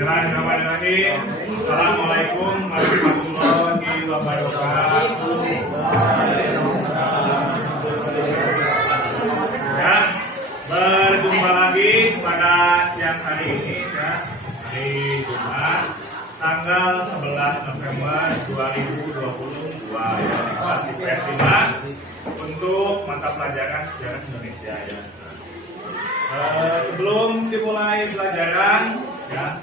Bismillahirrahmanirrahim. Assalamualaikum warahmatullahi wabarakatuh. Ya, berjumpa lagi pada siang hari ini ya, hari Jumat tanggal 11 November 2022 ya, kelas IPS 5 untuk mata pelajaran sejarah Indonesia ya. Sebelum dimulai pelajaran ya,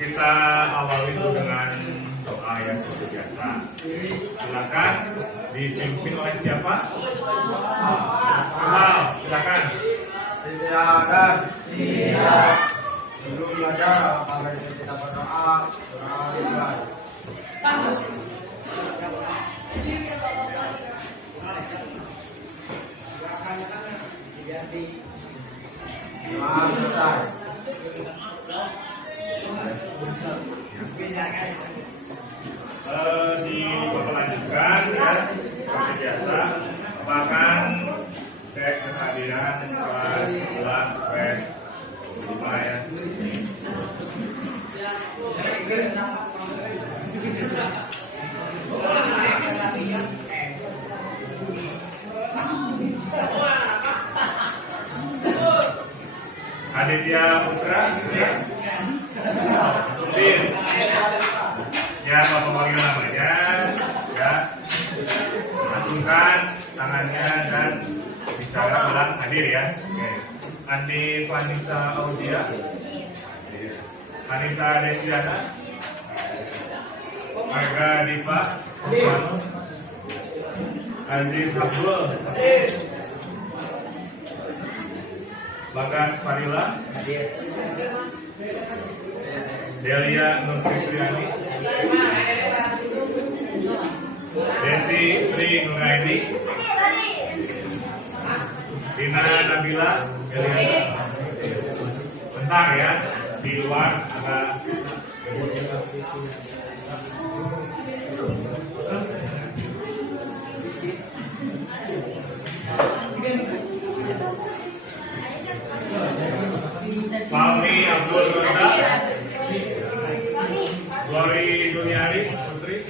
kita awali dulu dengan doa yang seperti biasa. Silakan dipimpin oleh siapa? Silakan. Silakan. Iya. Sebelum belajar, mari kita berdoa. Selesai. Di Bapak lanjutkan ya, seperti biasa. Bahkan cek kehadiran kelas 11 IPS 5 ya. Aditya Putra ya. Udin. Ya, Bapak panggil namanya ya. Acungkan tangannya dan bicara bilang hadir ya. Oke. Andi Vanessa Audia. Anissa Desiana. Marga Dipa. Aziz Abdul. Bagas Farila. Delia Nurfitriani. Desi Tri Nuraini. Dina Nabila. Bentar ya, di luar agak Fahmi Abdul Ghazal. Glory Duniari Putri.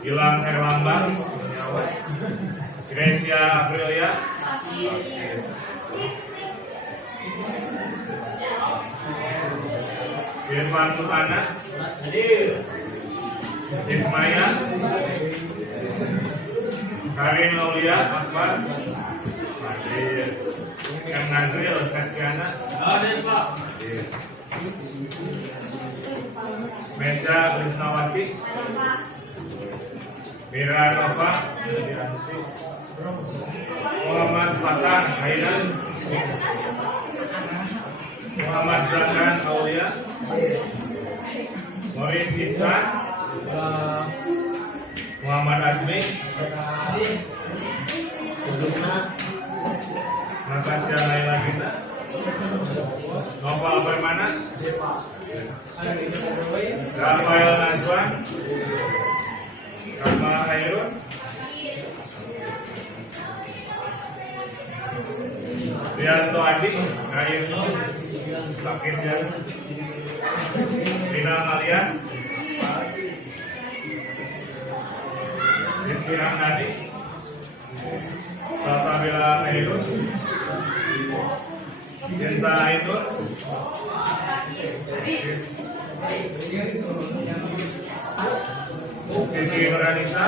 Gilang Herlambang. Gracia Aprilia. Irfan Sutana. Ismaya. Karin Aulia Akbar. Yang Nazril Septiana. Mesya Lisnawati. Mira Nova. Muhammad Fatah Hairan. Muhammad Zakran Aulia. Morris Iksan. Muhammad Azmi. Natasha Laila Gita. Noval Permana. Rafael Nazwan. Rama Hairun. Rianto Adi. Kayuno. Sakit ya. Rina Malia. Rizky Ramdhani. Salsabila Hairun. Cinta Ainur. Siti Nuranisa.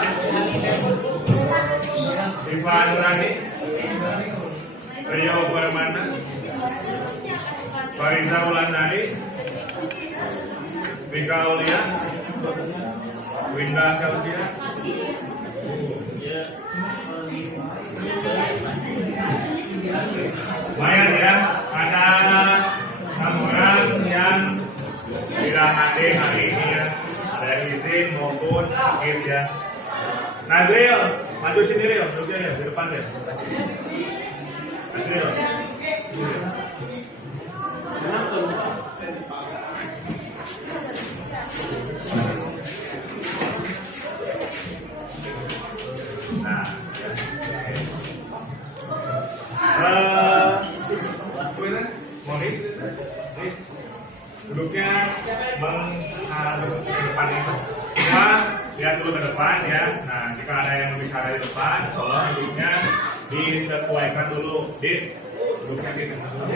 Siva Nurani. Rio Permana. Fariza Wulandari. Vika Aulia. Winda Selvia. Lumayan ya, ada 6 orang yang tidak hadir hari ini ya. Ada yang izin maupun sakit ya. Nazril, maju sini Ril, duduknya ya, di depan ya. Nazril. Nah, Moris, duduknya menghadap ke depan ini. Nah, lihat dulu ke depan ya. Nah, jika ada yang berbicara di depan, tolong duduknya disesuaikan dulu. Duduknya di tengah dulu.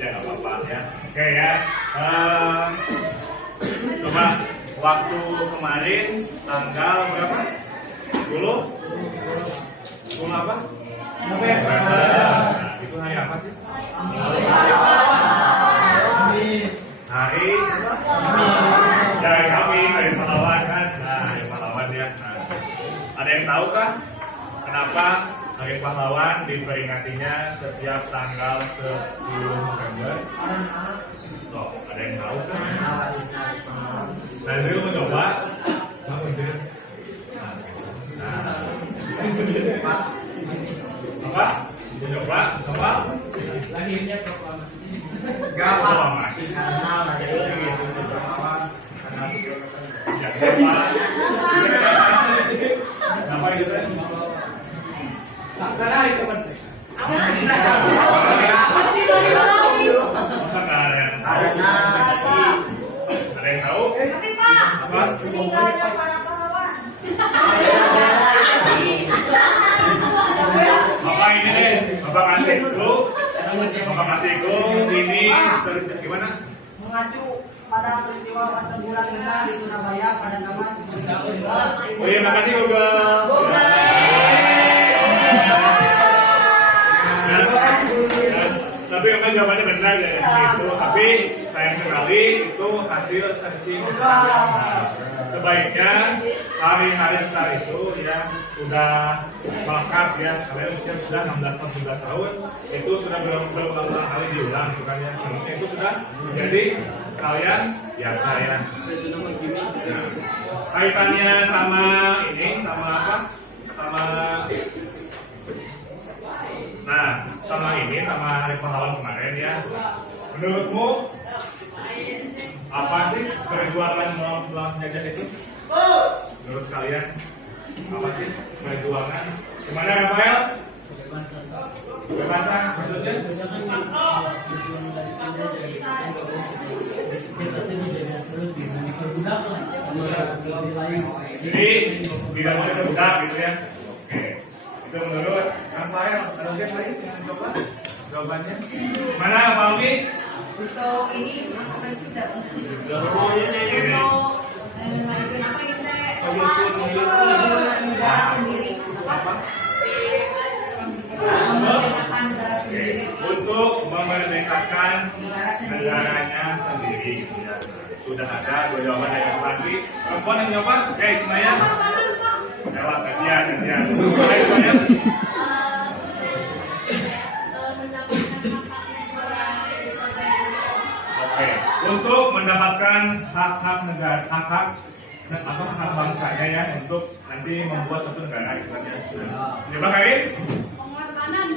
Ya nggak apa-apa ya. Oke ya. Coba waktu kemarin tanggal berapa? 10 apa? November. Nah, itu hari apa sih? Hari Kamis, hari pahlawan kan? Nah, hari pahlawan ya. Nah, ada yang tahu kah kenapa hari pahlawan diperingatinya setiap tanggal 10 November? Tuh, ada yang tahu kan? Nanti mau coba? Kamu jadi? Mas, apa? Mau coba? Coba? Lahirnya proklamasi. Enggak masih Karena lahirnya gitu pahlawan. Karena ya, kenapa gitu? karena hari kemerdekaan. Masa nggak ada yang tahu? Karena Ada yang tahu? Tapi Pak, Apa? meninggalnya para pahlawan. Bapak ini deh, Bapak kasih dulu. Bapak kasih dulu ini gimana? Mengacu pada peristiwa 4 bulan besar di Surabaya pada tanggal 10 Oh iya, makasih Google. Tapi memang jawabannya benar ya itu. Tapi sayang sekali itu hasil searching. Nah, sebaiknya hari-hari besar itu ya sudah lengkap ya. Kalian usia sudah 16 tahun 17 tahun itu sudah berulang-ulang kali diulang gitu kan ya. Harusnya itu sudah menjadi kalian biasa ya. Nah, kaitannya sama ini sama apa? Sama ini sama hari pahlawan kemarin ya. Menurutmu apa sih perjuangan melawan penjajah itu? Menurut kalian apa sih perjuangan? Gimana Rafael? Kebebasan maksudnya? Jadi tidak boleh berbudak gitu ya. Oke. Itu menurut Rafael. Ada mungkin lain yang coba jawabannya? Mana Pak Almi? Untuk ini apa itu tidak untuk ngadain apa itu negara sendiri apa? Memerdekakan negara sendiri. Untuk memerdekakan negaranya sendiri. Ya. Sudah ada dua jawaban dari lagi. Perempuan yang jawab, oke semuanya. Lewat kajian. Oke semuanya. Oke, untuk mendapatkan hak-hak negara, hak bangsanya ya untuk nanti membuat suatu negara istilahnya. Coba Karin? Pengorbanan.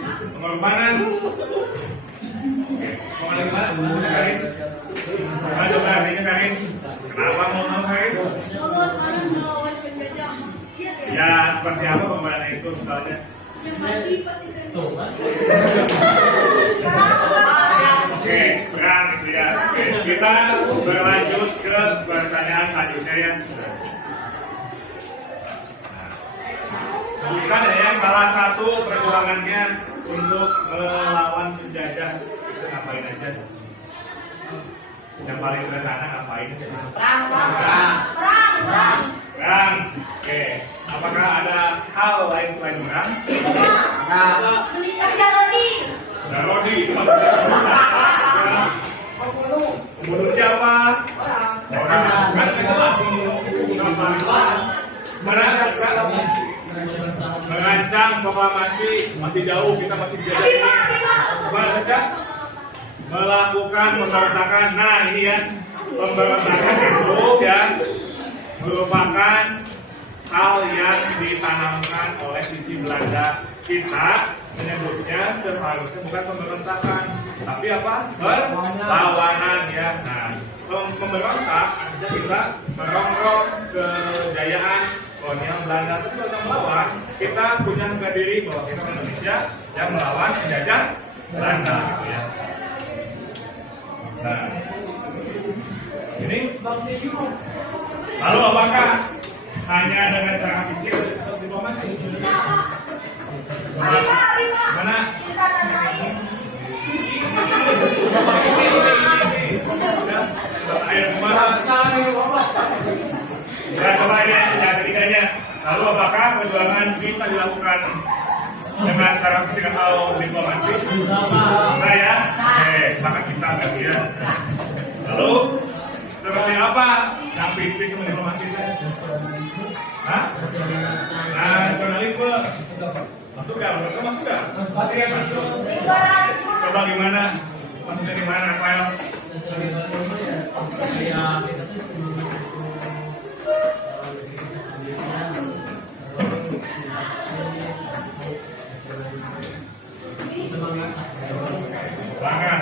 Oke, pengorbanan gimana? Karin? Coba coba artinya Karin. Kenapa mau Karin? Ya seperti apa pengorbanan itu misalnya? Oke, perang gitu ya. Oke, kita berlanjut ke pertanyaan selanjutnya ya. Sebutkan ya salah satu perjuangannya untuk melawan penjajah itu ngapain aja? Yang paling sederhana ngapain? Perang. Oke. Apakah ada hal lain selain perang? Ada Rodi. Membunuh siapa? Orang. Kan kita langsung merancang proklamasi masih jauh, kita masih dijajah ini. Gimana Tasya? Melakukan pemberontakan. Nah ini ya, pemberontakan itu ya merupakan hal yang ditanamkan oleh sisi Belanda. Kita menyebutnya seharusnya bukan pemberontakan, tapi apa? Perlawanan ya. Nah, pemberontak artinya bisa merongrong kejayaan kolonial Belanda. Tapi kalau melawan, kita punya harga diri bahwa kita Indonesia yang melawan penjajah berandal gitu ya. Nah, ini lalu apakah hanya dengan cara fisik atau diplomasi? Mana? Ayo kemana? Ya, coba ini yang ketiganya. Lalu apakah perjuangan bisa dilakukan dengan cara fisik atau diplomasi? Bisa ya? Oke, sepakat bisa berarti ya. Lalu seperti apa yang fisik sama diplomasi itu? Hah? Nasionalisme. Masuk gak? Menurut kamu masuk gak? Masuk. Coba gimana? Maksudnya gimana, Rafael? Semangat.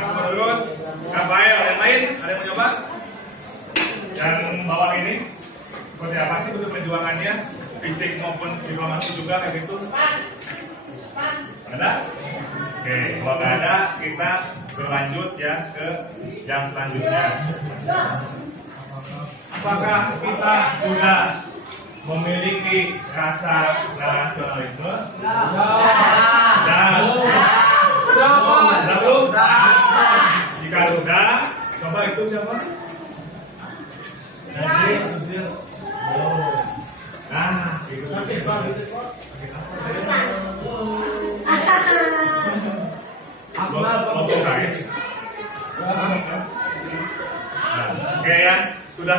Menurut Rafael, yang lain ada yang mau coba? Yang bawah ini seperti apa sih bentuk perjuangannya? Fisik maupun diplomasi juga kayak gitu? Ada? Oke, kalau nggak ada kita berlanjut ya ke yang selanjutnya. Apakah kita sudah memiliki rasa nasionalisme? Belum? Jika sudah, coba itu siapa? Nah, itu Logo guys. Oke ya, sudah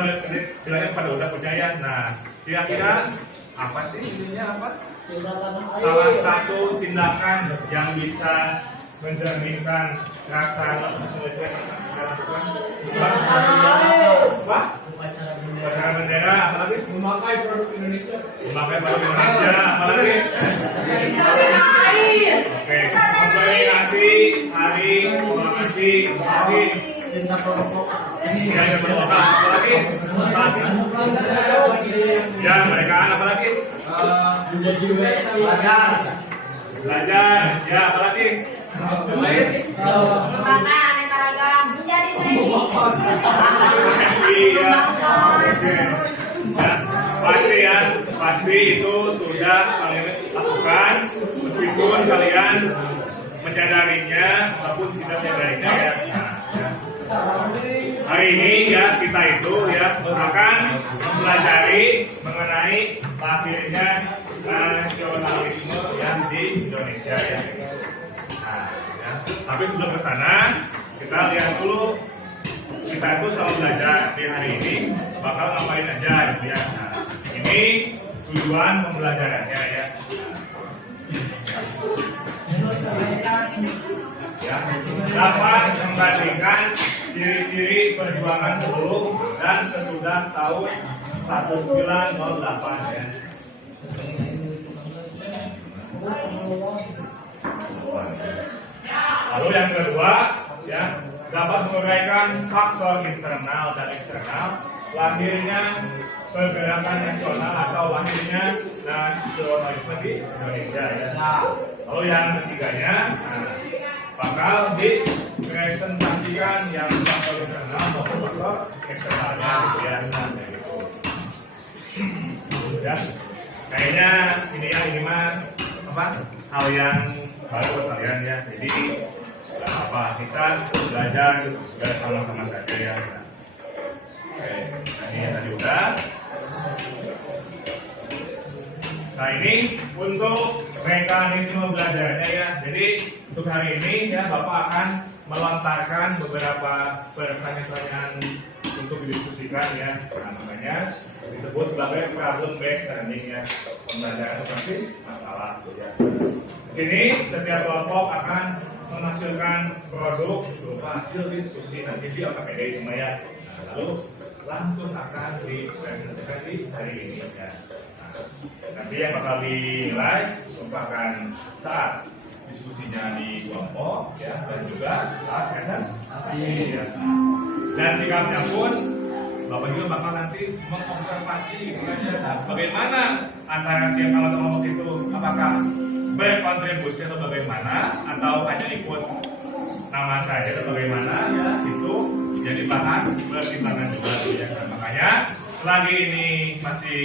bilangnya pada udah percaya. Nah, kira-kira apa sih intinya apa? Salah satu tindakan yang bisa mencerminkan rasa nasionalisme yang kita lakukan. Apa? Upacara bendera, apa lagi? Memakai produk Indonesia. Memakai produk Indonesia, apa lagi? Oke, memperingati hari proklamasi, hari Cinta produk lokal. ya yang berlokal, apa lagi? Ya, mereka apa lagi? Menjadi belajar. Belajar, ya apa lagi? Yang lain? Makan aneka ragam menjadi training. Iya, oke. Ya, pasti itu sudah kalian lakukan meskipun kalian menyadarinya ataupun tidak menyadarinya ya. Nah, ya. Hari ini ya kita itu ya akan mempelajari mengenai lahirnya nasionalisme yang di Indonesia ya. Nah, ya. Tapi sebelum ke sana kita lihat dulu kita itu selalu belajar di hari ini bakal ngapain aja gitu ya. Nah, ini tujuan pembelajarannya ya. Ya, dapat membandingkan ciri-ciri perjuangan sebelum dan sesudah tahun 1908 ya. Lalu yang kedua ya, dapat menguraikan faktor internal dan eksternal lahirnya pergerakan nasional atau lahirnya nasionalisme di Indonesia ya. Lalu yang ketiganya bakal dipresentasikan yang faktor internal maupun faktor eksternalnya gitu ya. Nah, gitu. Ya. Kayaknya ini mah apa hal yang baru buat kalian ya. Jadi nggak apa kita belajar sama-sama saja ya. Oke, ini tadi udah. Nah ini untuk mekanisme belajarnya ya. Jadi untuk hari ini ya Bapak akan melontarkan beberapa pertanyaan untuk didiskusikan ya. Nah, makanya disebut sebagai problem based learning ya. Pembelajaran berbasis masalah ya. Di sini setiap kelompok akan menghasilkan produk berupa hasil diskusi nanti di OKPD cuma ya. Nah, lalu langsung akan dipresentasikan di hari ini ya. Nanti yang bakal dinilai merupakan saat diskusinya di kelompok ya dan juga saat presentasi ya. Dan sikapnya pun Bapak juga bakal nanti mengobservasi gitu kan ya. Bagaimana antara tiap kelompok itu apakah berkontribusi atau bagaimana atau hanya ikut nama saja atau bagaimana ya itu jadi bahan pertimbangan juga ya. Nah, makanya selagi ini masih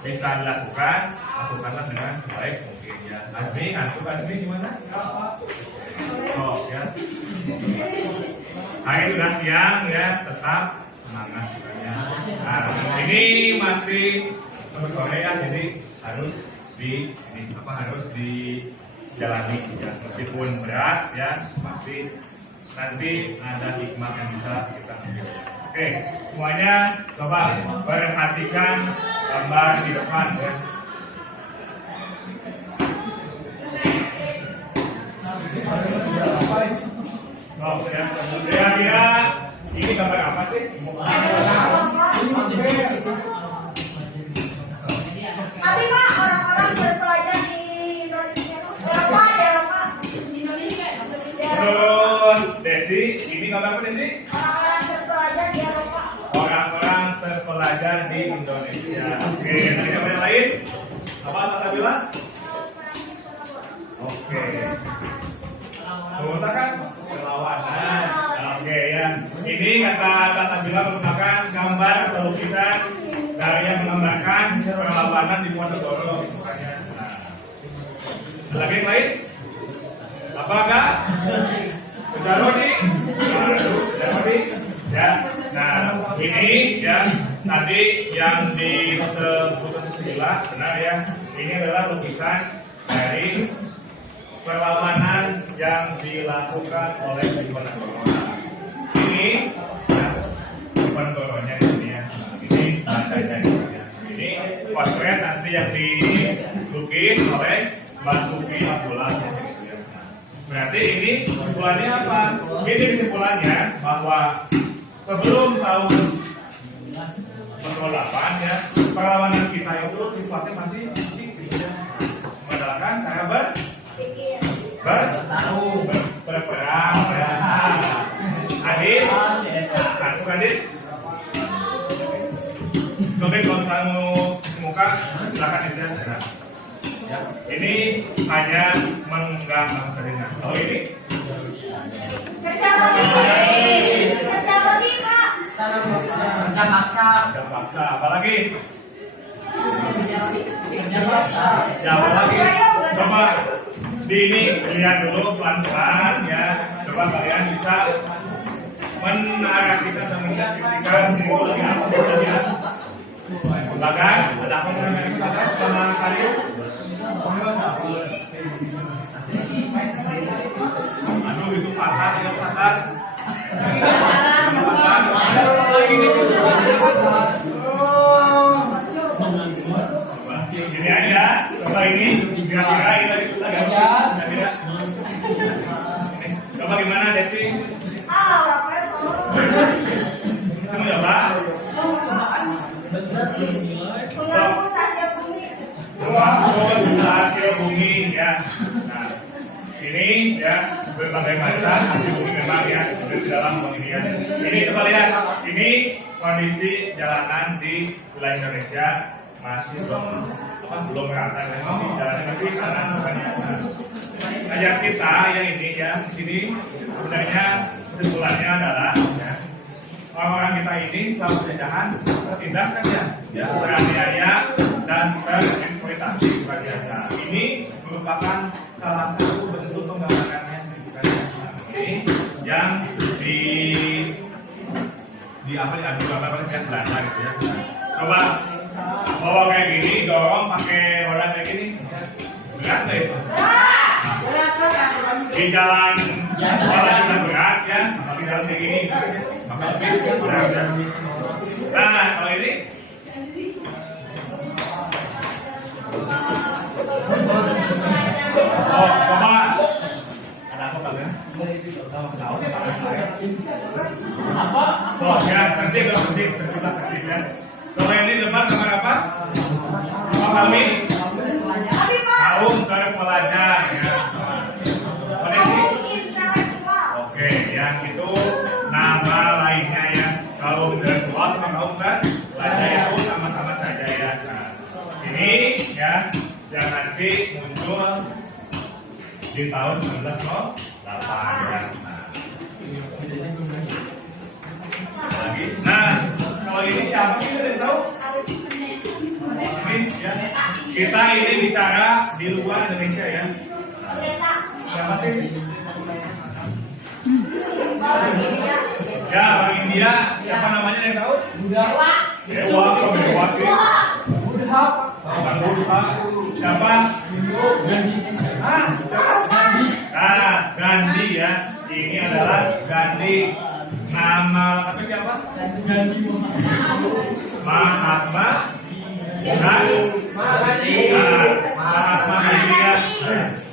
bisa dilakukan, lakukanlah dengan sebaik mungkin ya. Azmi gimana? Oh ya. Hari sudah siang ya, tetap semangat ya. Nah, ini masih sore ya, jadi harus harus dijalani ya, meskipun berat ya, pasti nanti ada hikmah yang bisa kita ambil. Oke, semuanya coba perhatikan gambar di depan ya. Oh ya, kira-kira ini gambar apa sih? Tapi Pak, orang-orang berpelajar di Indonesia, Eropa. Terus Desi, ini gambar apa Desi? Orang-orang berpelajar di Eropa. Orang-orang terpelajar di Indonesia. Oke, tadi gambar yang lain? Apa Tata bilang? Oke. Menggunakan perlawanan. Oke ya. Ini kata Tata bilang merupakan gambar atau lukisan dari yang menggambarkan perlawanan di Ponorogo. Nah, lagi yang lain? Apa enggak? Jarodi. Ya. Nah, ini ya tadi yang disebut Sila benar ya. Ini adalah lukisan dari perlawanan yang dilakukan oleh Diponegoro. Ini ya, Diponegoronya di sini ya. Ini lantainya di sini ya. Ini potret nanti yang dilukis oleh Basuki Abdullah. Berarti ini kesimpulannya apa? Ini kesimpulannya bahwa sebelum tahun 1948 ya, perlawanan kita itu sifatnya masih mengandalkan cara berperang. Adit, aku Adit. Coba kalau kamu muka, silakan ya. Ya, ini hanya menggambar saja. Kalau ini Kerja lagi, Pak. Kerja paksa. tidak paksa. Apalagi? Kerja paksa. Ya, apalagi? Coba di ini lihat dulu pelan-pelan ya. Coba kalian bisa menarasikan dan mendeskripsikan itu lagi apa ya. Bagas, ada apa dengan ini Bagas sama Saryo? Aduh itu fatal ya sadar. Ini aja, coba ini kira-kira ini lagi kira-kira. Coba gimana Desi? Rafael Kamu coba? Pengangkut hasil bumi. Pengangkut hasil bumi ya. Nah, ini ya berbagai macam hasil bumi memang ya di dalam pemilihan. Ini coba lihat, ini kondisi jalanan di wilayah Indonesia masih belum rata, masih jalannya masih kanan bukannya. Ajak kita yang ini ya di sini sebenarnya kesimpulannya adalah ya, orang-orang kita ini selalu penjajahan tertindas saja ya, teraniaya dan tereksploitasi bagian. Nah, ini merupakan salah satu bentuk penggambarannya ini yang di apa ya, gambar yang Belanda gitu ya. Coba bawa kayak gini, dorong pakai roda kayak gini, berat nggak itu? Di jalan sekolah juga berat ya, tapi jalan kayak gini, maka lebih berat ya. Nah, kalau ini oh, coba ada apa kalian? Apa? Oh ya, nanti agak penting, kita kasih ya. Kalau ini depan gambar apa? Apa kami? Kaum terpelajar ya. Apa sih? Oke, yang itu nama lainnya ya. Kaum intelektual sama kaum terpelajar itu sama-sama saja ya. Nah, ini ya yang nanti muncul di tahun 1948 ya. Lagi. Nah, kalau ini siapa sih yang tahu? Ini ya. Kita ini bicara di luar Indonesia ya. Siapa sih? Ya, orang India. Siapa namanya yang tahu? Buddha. Dewa, kok Dewa sih? Buddha. Bukan Buddha. Siapa? Gandhi. Ah, siapa? Ah, Gandhi ya. Ini adalah Gandhi. Nama lengkapnya siapa? Gandhi. Mahatma Gandhi. Mahatma Gandhi ya.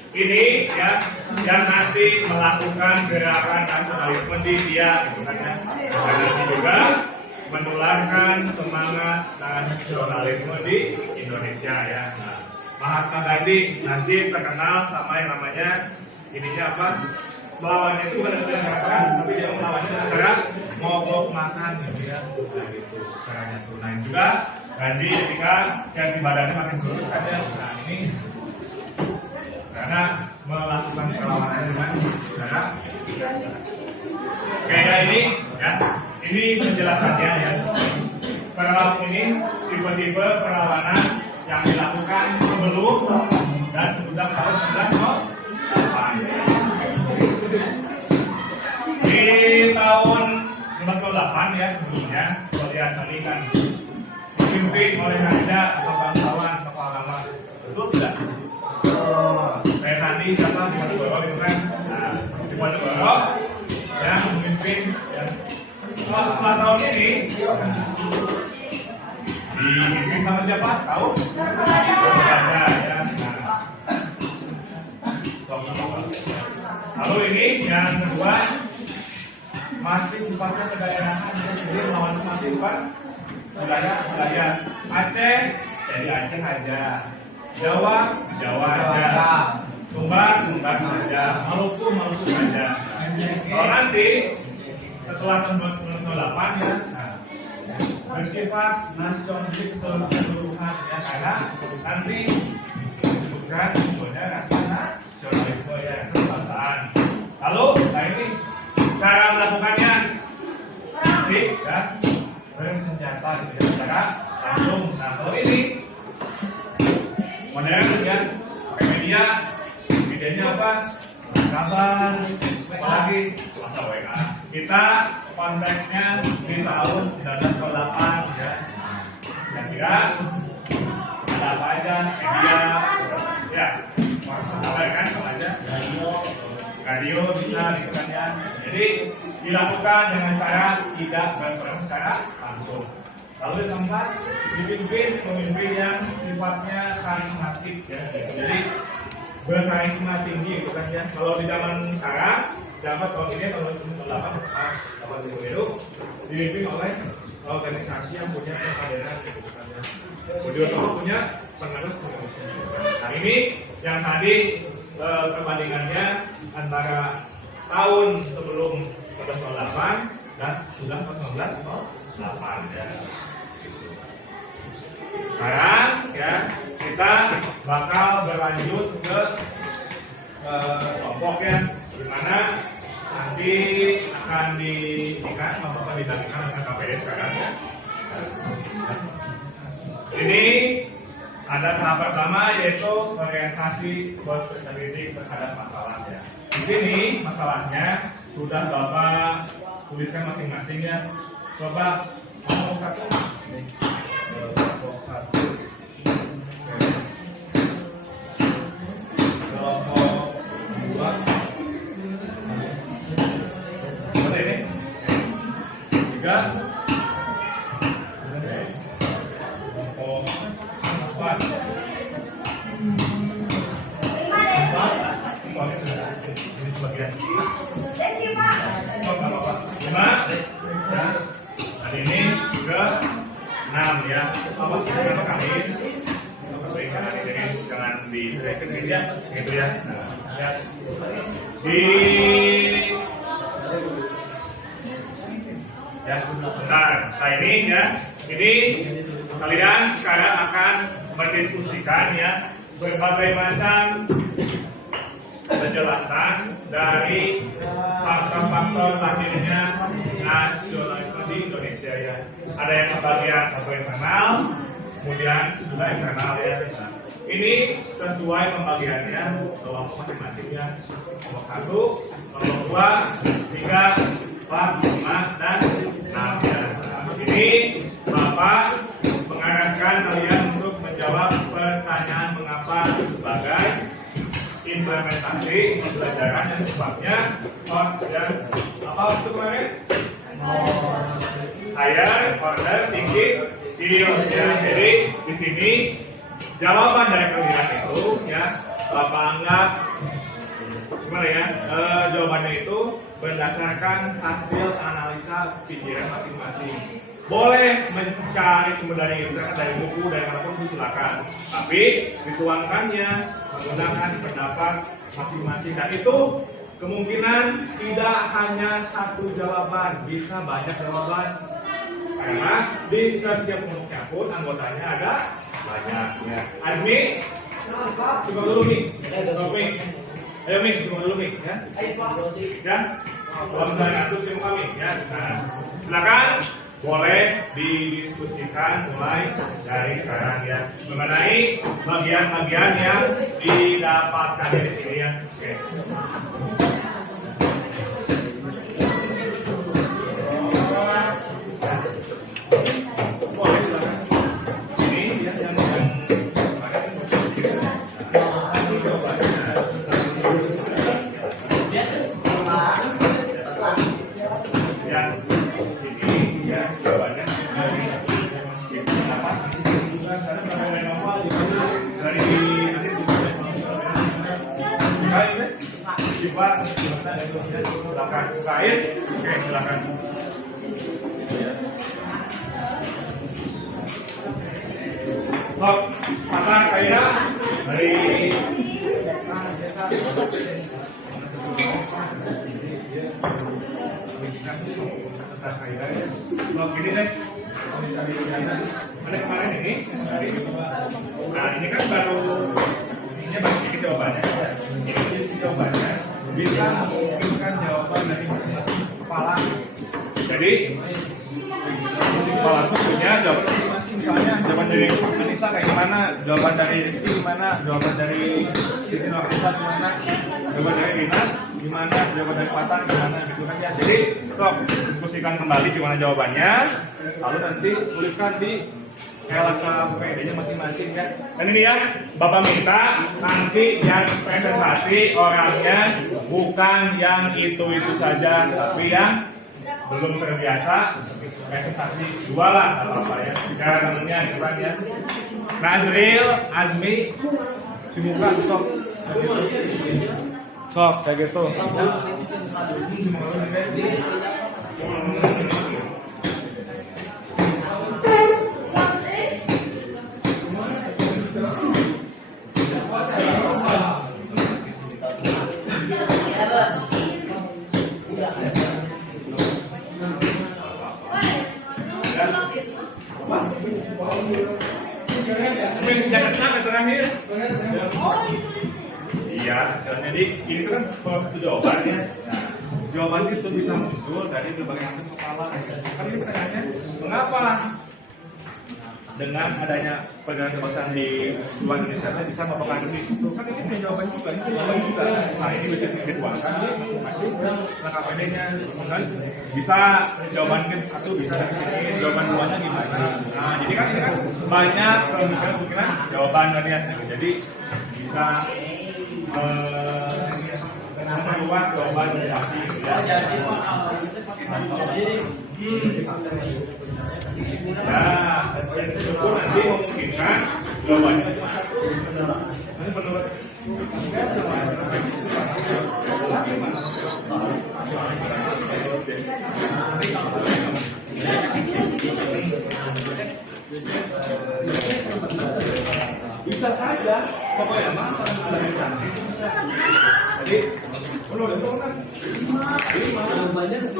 Ini ya yang nanti melakukan gerakan nasionalisme di India, gitu kan ya. Dan nanti juga menularkan semangat nasionalisme di Indonesia ya. Nah, Mahatma Gandhi nanti terkenal sama yang namanya ininya apa? Melawannya itu bukan dengan gerakan, tapi dia melawannya dengan cara mogok makan gitu ya. Nah, gitu caranya tuh. Nah juga Gandhi ketika yang di badannya makin kurus saja. Nah ini karena melakukan perlawanan dengan cara kayak ini ya. Ini penjelasannya ya. Perlawanan ini tipe-tipe perlawanan yang dilakukan sebelum dan sesudah tahun 1908. Di tahun 1908 ya sebelumnya, kalau lihat tadi kan dipimpin oleh raja atau bangsawan tokoh agama, betul tidak? Kayak tadi siapa Diponegoro itu kan? Nah, Diponegoro yang memimpin ya. Setelah tahun ini dipimpin sama siapa? Tahu? Raja ya. Lalu ini yang kedua masih sifatnya kedaerahan, jadi melawan masih sifat wilayah Aceh jadi Aceh aja, Jawa aja, Sumbar aja, Maluku aja. Kalau nanti setelah tahun 2008 ya, bersifat nasionalis keseluruhan ya, karena nanti disebutkan sebenarnya rasa nasionalisme ya, kebangsaan. Lalu, nah ini cara melakukannya fisik dan bersenjata gitu ya, secara langsung. Nah kalau ini modern ya, pakai medianya apa? Kabar, apalagi masa WA. Kita konteksnya di tahun 1908 ya. Kira-kira ada apa aja media ya, kabarkan sama aja. Radio bisa gitu kan ya. Jadi dilakukan dengan cara tidak berperan secara langsung. Lalu yang keempat, dipimpin pemimpin yang sifatnya karismatik ya. Jadi berkarisma tinggi gitu kan ya. Kalau di zaman sekarang dapat tahun ini tahun 1908 dapat itu dipimpin oleh organisasi yang punya kehadiran gitu kan ya. Kemudian punya penerusnya. Nah ini yang tadi perbandingannya antara tahun sebelum 1908 dan sudah 1908 ya. Sekarang ya kita bakal berlanjut ke kelompok ya, di mana nanti akan dibagikan dengan KPD sekarang ya. Sini ada tahap pertama yaitu orientasi berstrategi terhadap masalah ya. Di sini masalahnya sudah Bapak tuliskan masing-masing ya. Coba kelompok satu. Kelompok satu. Kelompok dua. Seperti ini. Tiga. Kelompok empat. Ini sebagian. Lima. Ya. Dan ini juga 6 ya. Awas jangan kali. Berikan ini jangan di-track ya, gitu ya. Nah, ya. Ya, bentar. Nah ini ya. Ini kalian sekarang akan mendiskusikan ya berbagai macam penjelasan dari faktor-faktor lahirnya nasionalisme di Indonesia ya. Ada yang bagian satu internal, kemudian juga eksternal ya. Nah, ini sesuai pembagiannya kelompok masing-masing ya. Kelompok 1, kelompok 2, 3, 4, 5, dan 6 ya. Nah, di sini Bapak mengarahkan kalian untuk menjawab pertanyaan mengapa sebagai implementasi pembelajaran yang sifatnya course dan apa itu kemarin? Higher order thinking skills ya. Jadi di sini jawaban dari kalian itu ya Bapak anggap gimana ya? Jawabannya itu berdasarkan hasil analisa pikiran masing-masing. Boleh mencari sumber dari internet, dari buku, dari manapun silakan. Tapi dituangkannya menggunakan pendapat masing-masing. Dan itu kemungkinan tidak hanya satu jawaban, bisa banyak jawaban. Karena di setiap kelompoknya pun anggotanya ada banyak. Ya. Azmi, coba dulu nih. Ayo Mi, coba dulu Mi. Ya. Ya. Kalau misalnya atur tim kami. Ya. Nah, silakan. Boleh didiskusikan mulai dari sekarang ya mengenai bagian-bagian yang didapatkan dari sini ya. Oke. Boleh silakan. Ini ya yang silakan bukain. Oke, silakan. So, mata kayak dari ini guys, ada kemarin ini. Nah, ini kan baru ini sedikit jawabannya. Ini sedikit jawabannya. Bisa memungkinkan jawaban dari masing-masing kepala. Jadi kepala itu punya jawaban masing-masing. Misalnya jawaban dari Anissa kayak gimana, jawaban dari Rizky gimana, jawaban dari Siti Nurhaliza gimana, jawaban dari Rina gimana, jawaban dari Patan gimana gitu kan ya. Jadi sok diskusikan kembali gimana jawabannya, lalu nanti tuliskan di LKPD-nya masing-masing kan. Dan ini ya, Bapak minta nanti yang presentasi orangnya bukan yang itu-itu saja, tapi yang belum terbiasa presentasi dua lah apa ya. Cara temennya gitu kan ya. Nazril, Azmi, Simuka, sok. Sok kayak gitu. Jangan sampai terakhir. Iya, jadi ini kan itu jawabannya. Nah, jawaban itu bisa muncul dari berbagai macam kepala. Kan ini pertanyaannya, mengapa dengan adanya perjalanan kebangsaaan di luar Indonesia bisa mempengaruhi itu? Kan ini punya jawaban juga, ini jawaban juga. Nah, ini bisa dituangkan masing-masing LKPD-nya. Kemudian bisa jawaban satu bisa dari sini, jawaban duanya gimana? Nah, jadi kan ini kan banyak kemungkinan jawaban kan ya. Jadi bisa memperluas jawaban dari asing. Ya, itu pun nanti memungkinkan jawabannya. Ini menurut bisa saja, pokoknya emang ada yang cantik itu bisa. Jadi, menurut itu kan jawabannya dari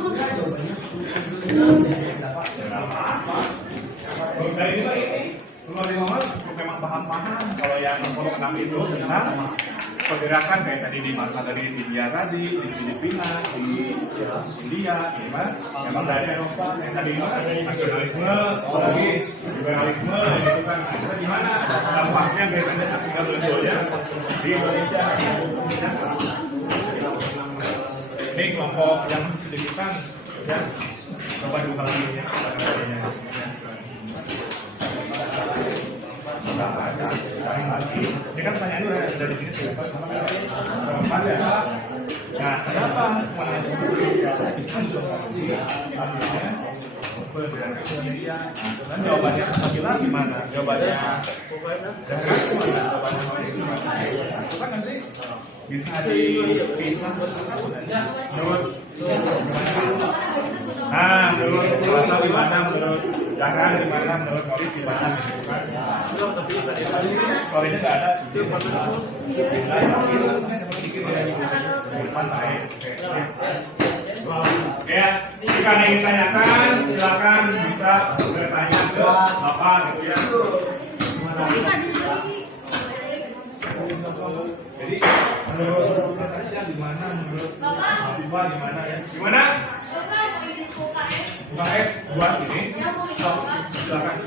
juga ini kalau di nomor memang paham-paham kalau yang nomor 6 itu tentang pergerakan kayak tadi di India tadi, di Filipina, di India, memang dari Eropa yang tadi nasionalisme, apalagi liberalisme, gitu kan. Nah, gimana dampaknya kaitannya saat tinggal munculnya di Indonesia? Ini kelompok yang sedikitan, ya. Coba dibuka lagi ya, ini kan pertanyaan itu dari sini siapa? Perempuan ya. Nah, kenapa bisa Indonesia? Dan jawabannya apabila gimana? Jawabannya kan nanti bisa dipisah menurut Bapak gimana, menurut Jangan gimana, menurut Moris gimana? Kalau ini nggak ada, ya, jika ada yang ditanyakan, silakan bisa bertanya ke Bapak gitu ya. Jadi menurut Natasha gimana, menurut Siva gimana ya? Gimana? UKS buat ini, silakan.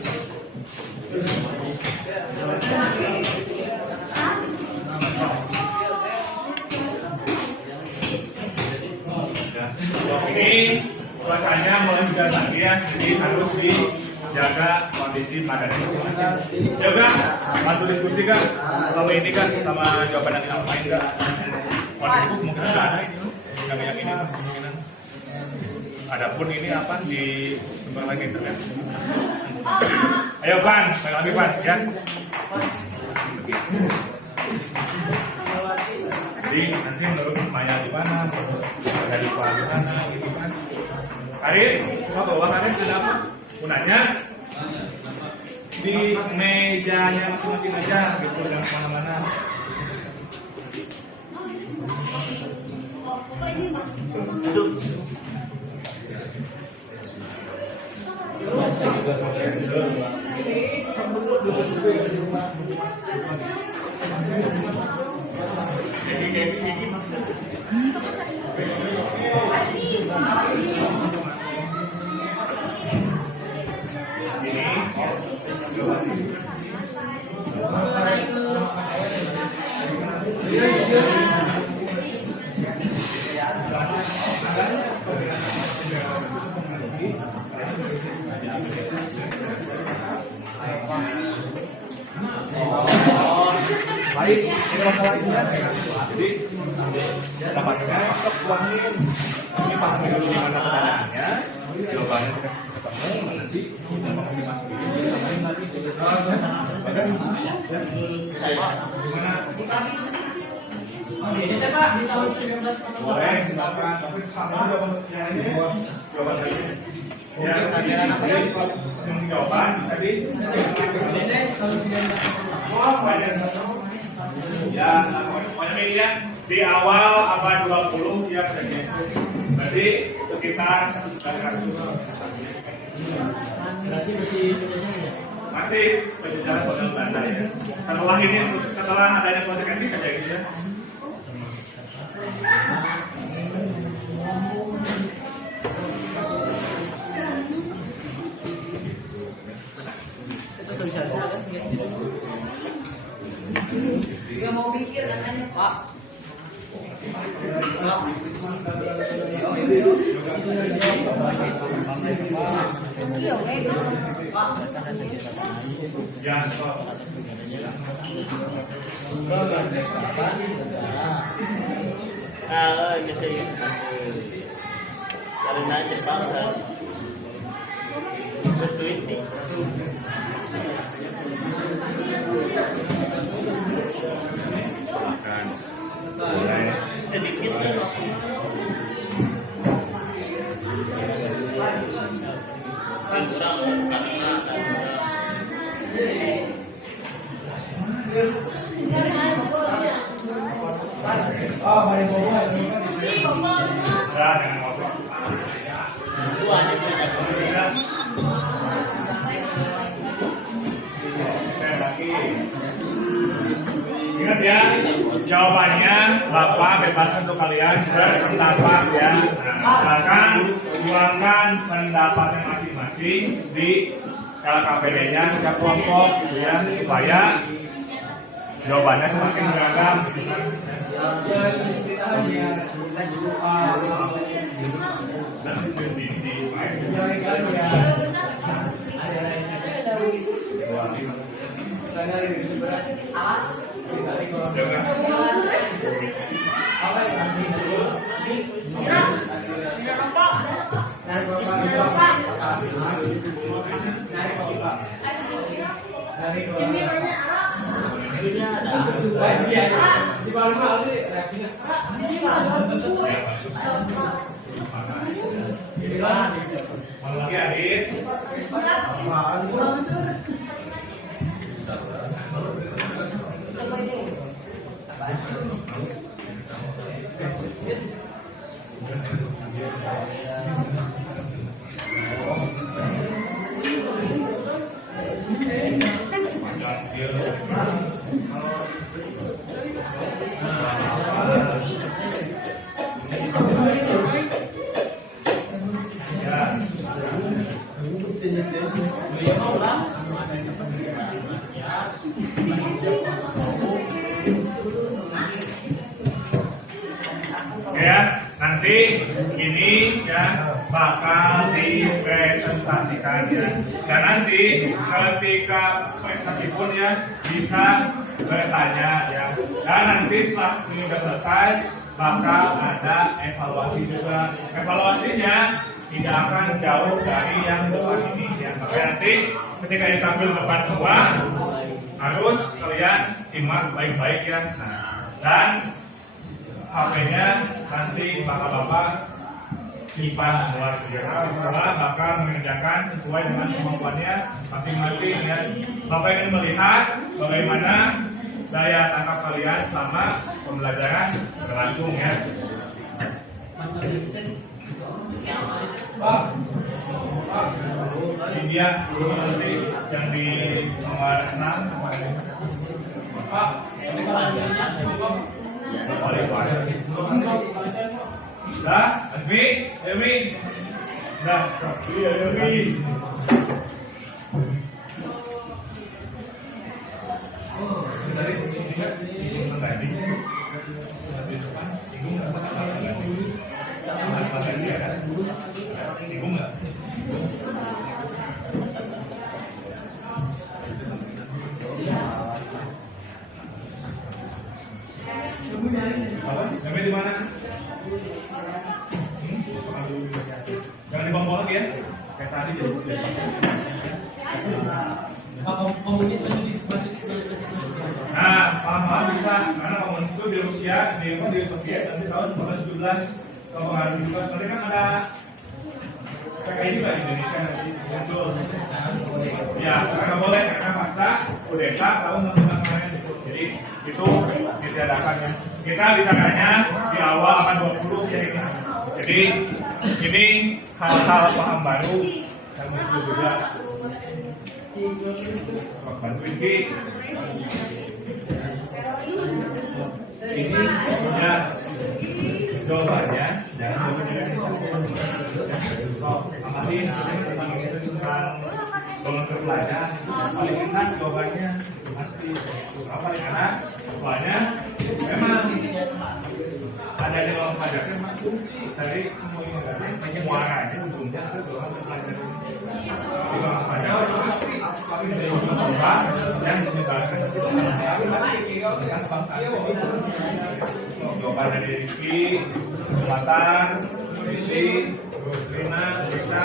Ini cuacanya mulai hujan lagi ya, jadi harus dijaga kondisi badannya masing-masing. Juga bantu diskusi kan, kalau ini kan sama jawaban yang kita main kan. Waduh, mungkin nggak ada ini, yang ini kemungkinan. Adapun ini apa di tempat lagi internet. Ayo Pan, sekali lagi Pan ya. Jadi nanti menurut Ismail gimana, dari Pak gimana, gitu kan. Karin, mau bawa Karin kenapa? Gunanya di mejanya masing-masing aja, gitu, jangan kemana-mana. Baik, ini masalah ini ya. Jadi sahabatnya uangin. Ini pahami dulu gimana pertanyaannya, jawabannya kita ketemu nanti kita mengonfirmasi gimana? Boleh, silakan. Tapi jawaban tadi. Ya, tadi yang jawaban bisa di. Ya, pokoknya ini ya di awal abad 20 ya berarti sekitar 100. Masih berjalan kota Belanda ya. Setelah adanya kota kan bisa jadi ya. Dia mau mikir katanya Pak. Karena Jepang terus turistik. Sedikit Ingat ya, jawabannya Bapak bebas untuk kalian berpendapat ya. Nah, silakan tuangkan pendapatnya masing-masing di LKPD-nya setiap kelompok gitu ya, supaya jawabannya semakin beragam gitu kan. Lagi Adit. Oke ya, nanti ini ya bakal dipresentasikan ya. Dan nanti ketika presentasi pun ya bisa bertanya ya. Dan nanti setelah ini sudah selesai bakal ada evaluasi juga. Evaluasinya tidak akan jauh dari yang depan ini ya. Makanya nanti ketika ditampil depan semua harus kalian simak baik-baik ya. Nah, dan HP-nya nanti Bapak simpan semua ya. Setelah bakal mengerjakan sesuai dengan kemampuannya masing-masing ya. Bapak ingin melihat bagaimana daya tangkap kalian selama pembelajaran berlangsung ya. Ini dia nanti yang di nomor 6 sama Pak. Dah, Asmi, Dewi. Dah, iya Dewi. Tadi bingung nggak? Apa? Namanya di mana? Jangan dibawa lagi ya. Kayak tadi tuh. Komunis masih Nah, paham bisa karena komunis itu di Rusia, di Soviet nanti tahun 1917 pengaruh juga. Nanti kan ada PKI juga di Indonesia nanti muncul. Ya, sekarang boleh karena masa kudeta tahun 1945 kemarin itu. Jadi itu ditiadakan ya. Kita bicaranya di awal akan 20 ya ini. Jadi ini hal-hal paham baru yang muncul juga. Bantuin Ki. Ini ya jawabannya jangan amati tentang golongan terpelajar paling enak jawabannya pasti apa karena soalnya memang adanya golongan pelajar itu memang kunci dari semua ini muaranya ujungnya ke golongan terpelajar di golongan pelajar pasti dari orang yang menyebarkan dengan bangsa ini. Jawaban dari Rizky, Selatan, Siti, Rina, Desa,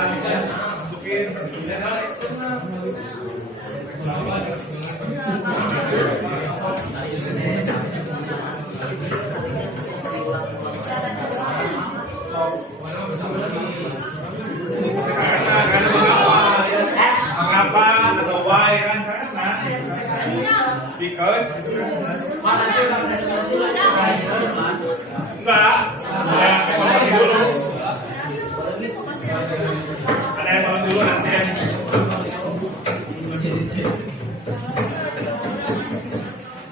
masukin. Mengapa atau why kan karena because enggak ada evaluasi dulu nanti ya.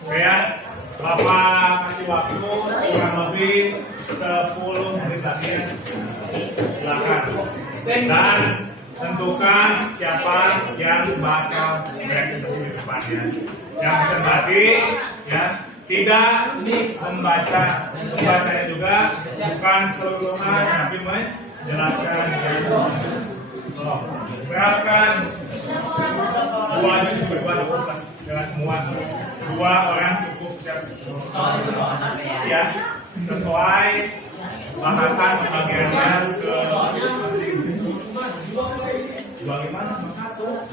Kayak Bapak kasih waktu kurang lebih 10 menit lagi ya. Silakan. Dan tentukan siapa yang bakal presentasi di depannya. Yang presentasi ya tidak membacanya juga bukan seluruhan tapi menjelaskan berapkan dua cukup dengan semua 2 orang cukup setiap ya sesuai bahasan pembagiannya ke masing bagaimana satu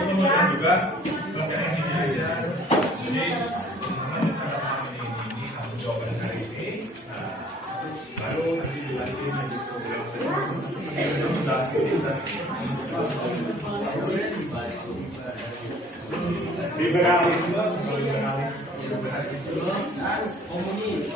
kemudian juga bagian ini aja jadi ini kamu jawaban hari ini baru nanti jelasin di program liberalisme dan komunis.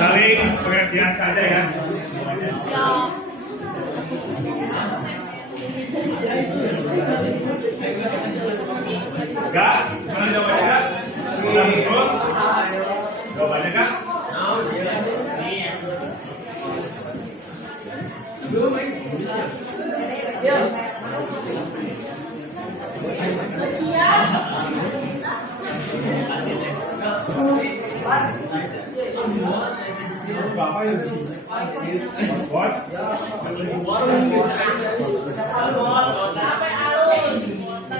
saling pengertian saja ya. Enggak, mana jawabannya? Udah muncul? Jawabannya kan? Bapak yang what?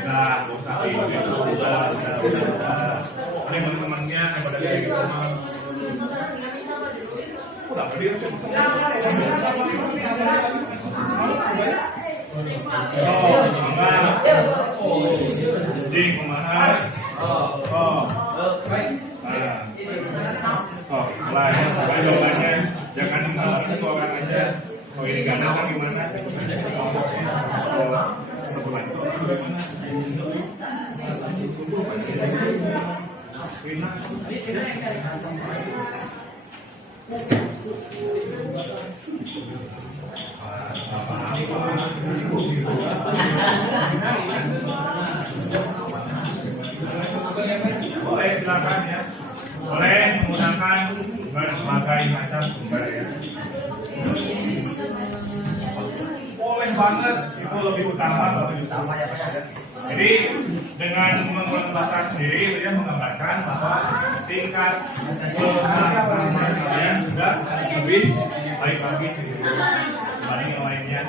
Nah, gak usah itu udah. Ini teman-temannya yang pada kayak gitu mah. Udah berdiri sih. Oh, enggak. Jing, kumaha? Oh. Oh, lain jawabannya jangan satu orang aja. Oh ini gak ada gimana? Boleh silakan ya. Boleh menggunakan berbagai macam sumber ya. Boleh banget, itu lebih utama ya. Jadi dengan menggunakan bahasa sendiri dia menggambarkan bahwa tingkat pemahaman kalian sudah lebih baik lagi dibanding yang lainnya.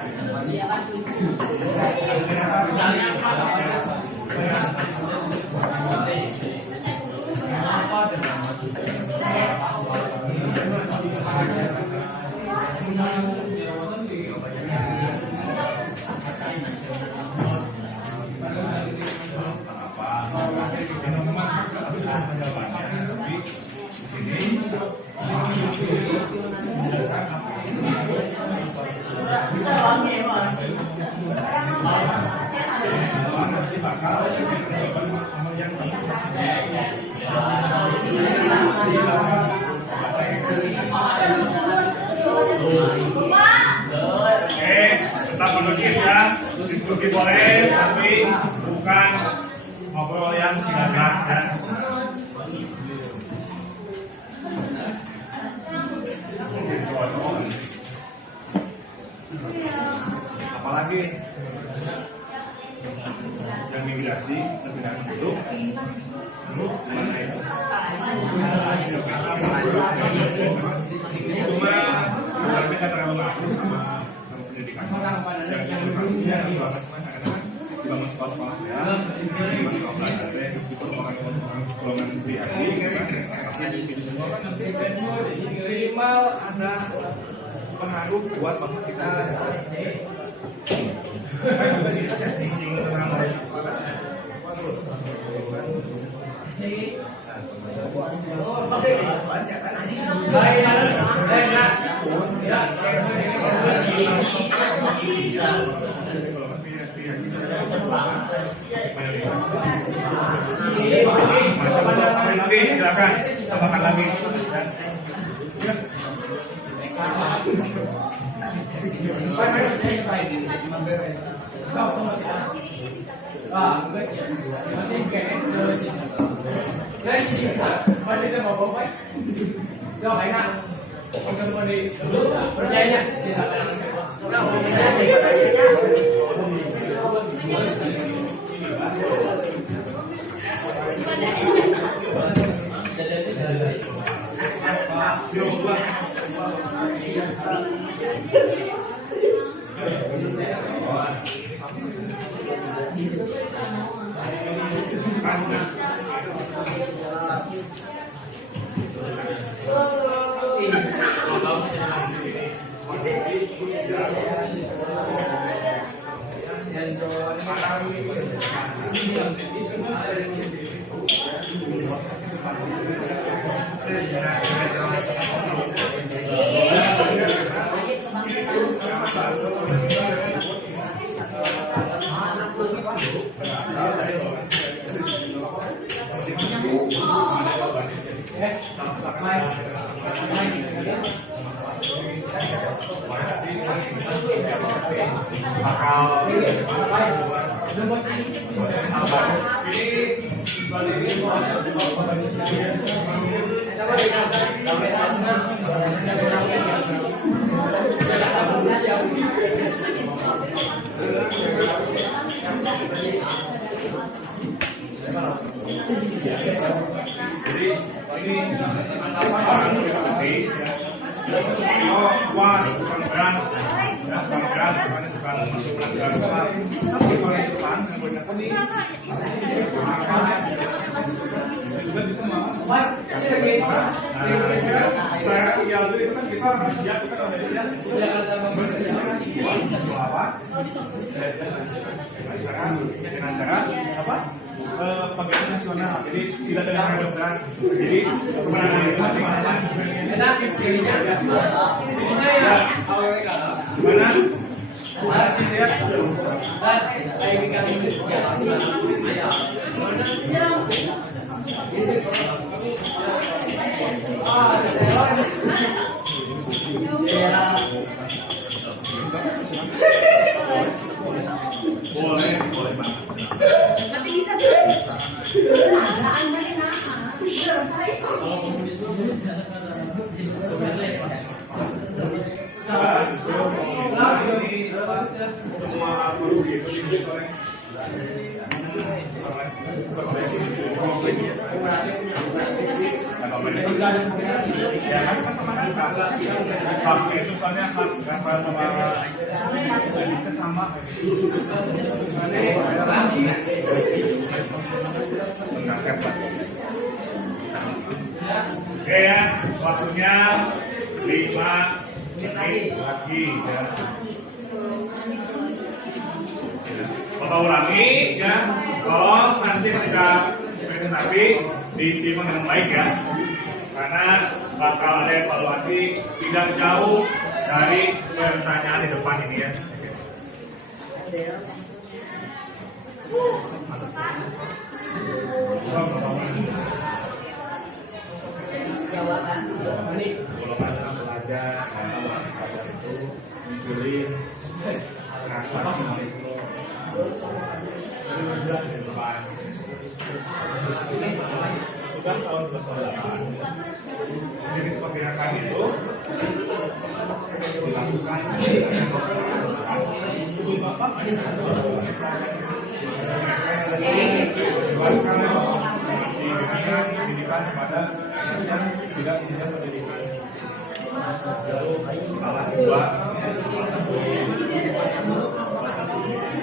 Tetap kondusif ya, diskusi boleh, tapi bukan ngobrol yang tidak jelas ya. Apalagi yang migrasi lebih dari itu, mana itu? Cuma kita terlalu ngaruh sama pendidikan. Yang migrasinya di banget kan kadang-kadang bangun sekolah-sekolah ya, bangun sekolah belajar ya, meskipun orang golongan pribadi, tapi di semua kan nanti minimal ada pengaruh buat masa kita. Silakan tambahkan lagi. Dengan cara apa? Pagaian nasional. Jadi tidak ada kedokteran. Jadi kemenangan itu gimana? Boleh banget. Nanti bisa bisa. Semua korupsi itu digoreng. Ya kan kita sama kita. Hak itu soalnya hak kapal sama jenisnya sama. Oke ya, waktunya 5 menit lagi ya. Bapak ulangi ya, tolong nanti ketika presentasi disimak dengan baik ya, karena bakal ada evaluasi tidak jauh dari pertanyaan di depan ini ya. Golongan belajar itu munculin rasa nasionalisme. Sudah tahun 2008 jenis pergerakan itu dilakukan pendidikan kepada yang tidak punya pendidikan. Salah dua, salah satu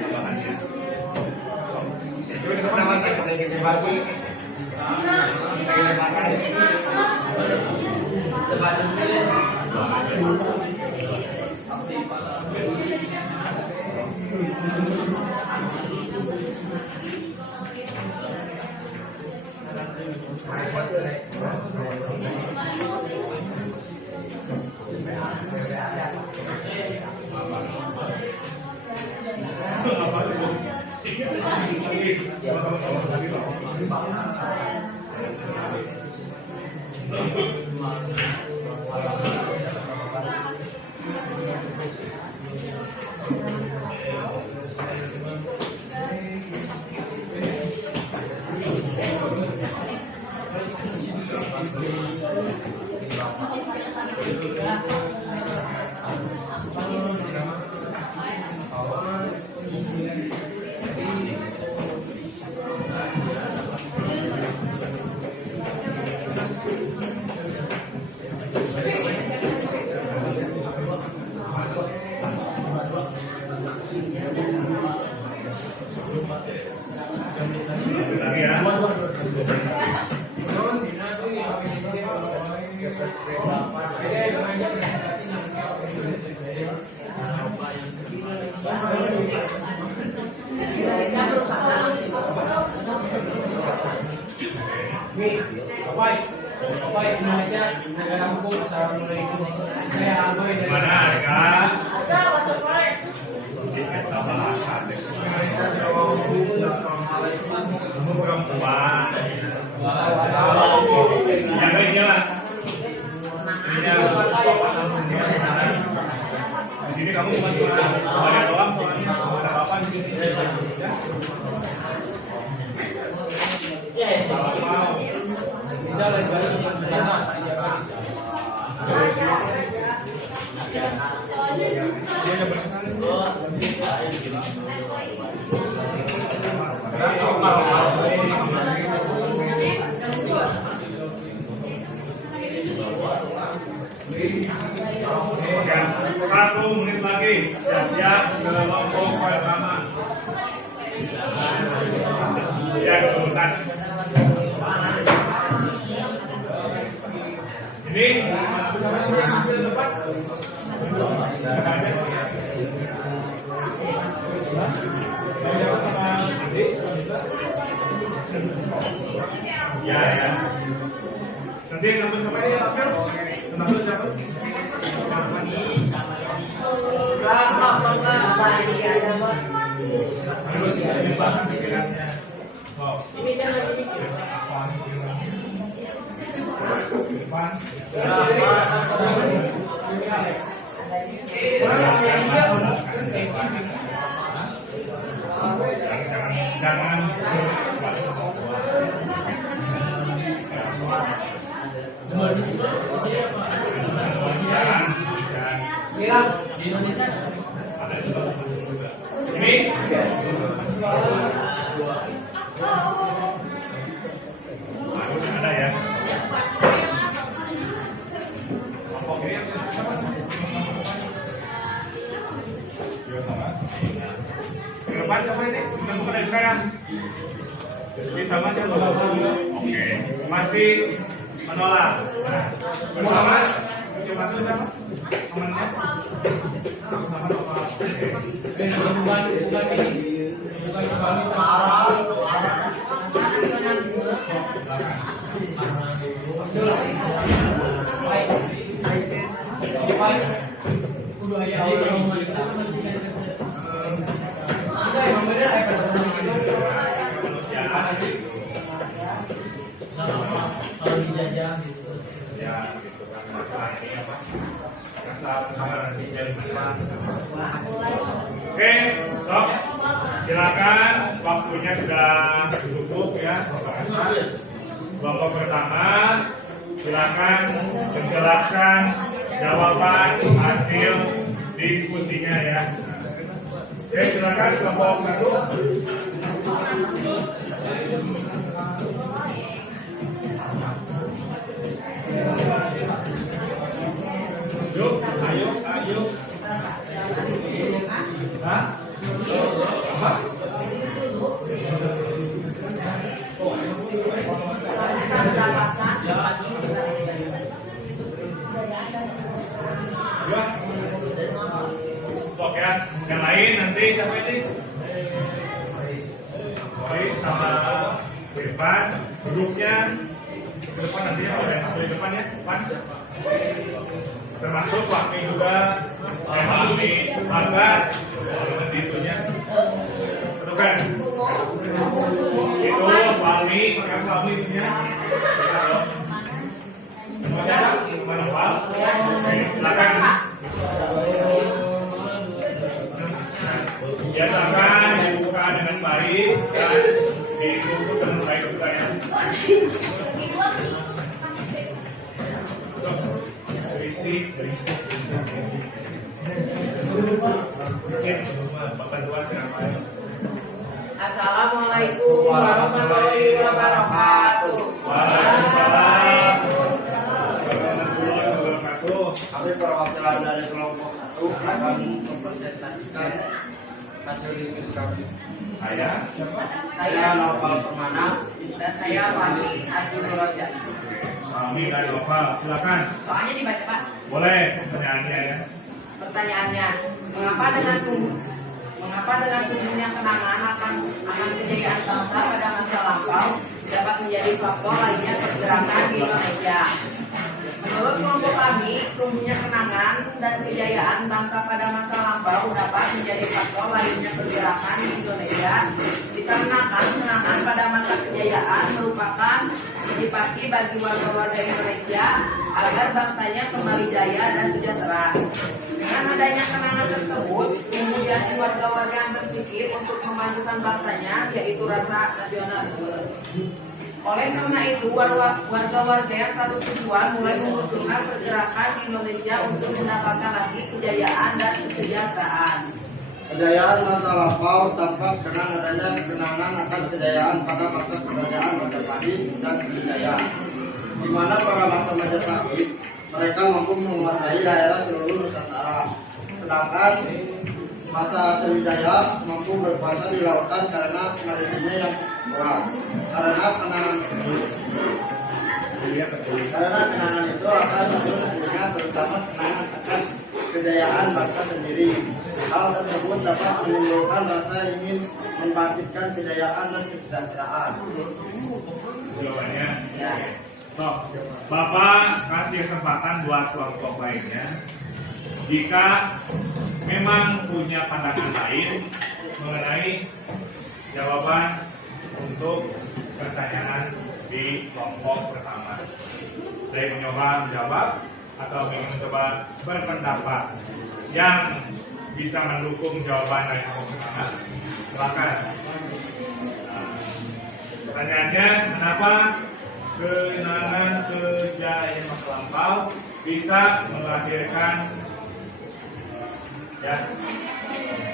bahannya. Lagi ya. Bapak Indonesia negara hukum. Assalamualaikum. Saya Agoy dari Mana Kak? Ada waktu Pak. Kita bahasan deh. Kamu perempuan. Jangan ini lah. Ini di sini kamu bukan cuma sebagai doang soalnya ada apa di sini? Bisa lagi Satu menit lagi, siap ke kelompok pertama. Ya, kebetulan. Ini ya, ya. Nanti ngambil siapa ya? Ngambil siapa? Harus dibahas pikirannya. Ini kan lagi depan. Jangan di Indonesia ini harus ada ya. Ke depan sama ini, bukan dari saya. Rizky sama siapa? Oke, masih menolak. Nah, Muhammad, masuk sama temannya. bukan ini bukan kembali udah ya kita emang bener akan bersama kita kalau dijajah gitu Ya, gitu kan masa ini apa? Rasa toleransi dari mana? Oke, sok. Silakan, waktunya sudah cukup ya. Kelompok pertama, silakan menjelaskan jawaban hasil diskusinya ya. Oke, silakan kelompok satu. Yuk, ayo. Hah? Apa? sama ke depan, duduknya ke depan nanti ya, oleh satu di depan ya, depan. Termasuk Wahmi juga, Wahmi Bagas, itunya. Tentukan. Itu Wahmi, pakai Wahmi itunya. Mana Pak? Silakan. Biasakan dibuka dengan baik dan ditutup dengan baik juga ya. Berisik. Oke, Bapak Tua silakan. Assalamualaikum warahmatullahi wabarakatuh. Waalaikumsalam warahmatullahi wabarakatuh. Kami perwakilan dari kelompok 1 akan mempresentasikan hasil diskusi kami. Saya Noval Permana Dan saya Fahmi Abdul Roja. Kami dari Noval, silakan. Soalnya dibaca Pak. Boleh pertanyaannya ya. Pertanyaannya, mengapa dengan tumbuhnya kenangan akan kejayaan bangsa pada masa lampau dapat menjadi faktor lainnya pergerakan di Indonesia? Menurut kelompok kami, tumbuhnya kenangan dan kejayaan bangsa pada masa lampau dapat menjadi faktor lainnya pergerakan di Indonesia dikarenakan kenangan pada masa kejayaan merupakan motivasi bagi warga-warga Indonesia agar bangsanya kembali jaya dan sejahtera. Dengan adanya kenangan tersebut, kemudian warga-warga yang berpikir untuk memajukan bangsanya, yaitu rasa nasionalisme. Oleh karena itu, warga-warga yang satu tujuan mulai memunculkan pergerakan di Indonesia untuk mendapatkan lagi kejayaan dan kesejahteraan. Kejayaan masa lampau tampak dengan adanya kenangan akan kejayaan pada masa kerajaan Majapahit dan Sriwijaya, di mana pada masa Majapahit mereka mampu menguasai daerah seluruh Nusantara, sedangkan masa Sriwijaya mampu berkuasa di lautan karena maritimnya yang kuat. Karena kenangan itu akan terus diingat, terutama kenangan akan kejayaan bangsa sendiri. Hal tersebut dapat menimbulkan rasa ingin membangkitkan kejayaan dan kesejahteraan. Jawabannya. So, Bapak kasih kesempatan buat kelompok lainnya. Jika memang punya pandangan lain mengenai jawaban untuk pertanyaan di kelompok pertama, saya mencoba menjawab atau ingin mencoba berpendapat yang bisa mendukung jawaban dari kelompok pertama, silakan. Pertanyaannya, kenapa kenangan kejayaan masa lampau bisa melahirkan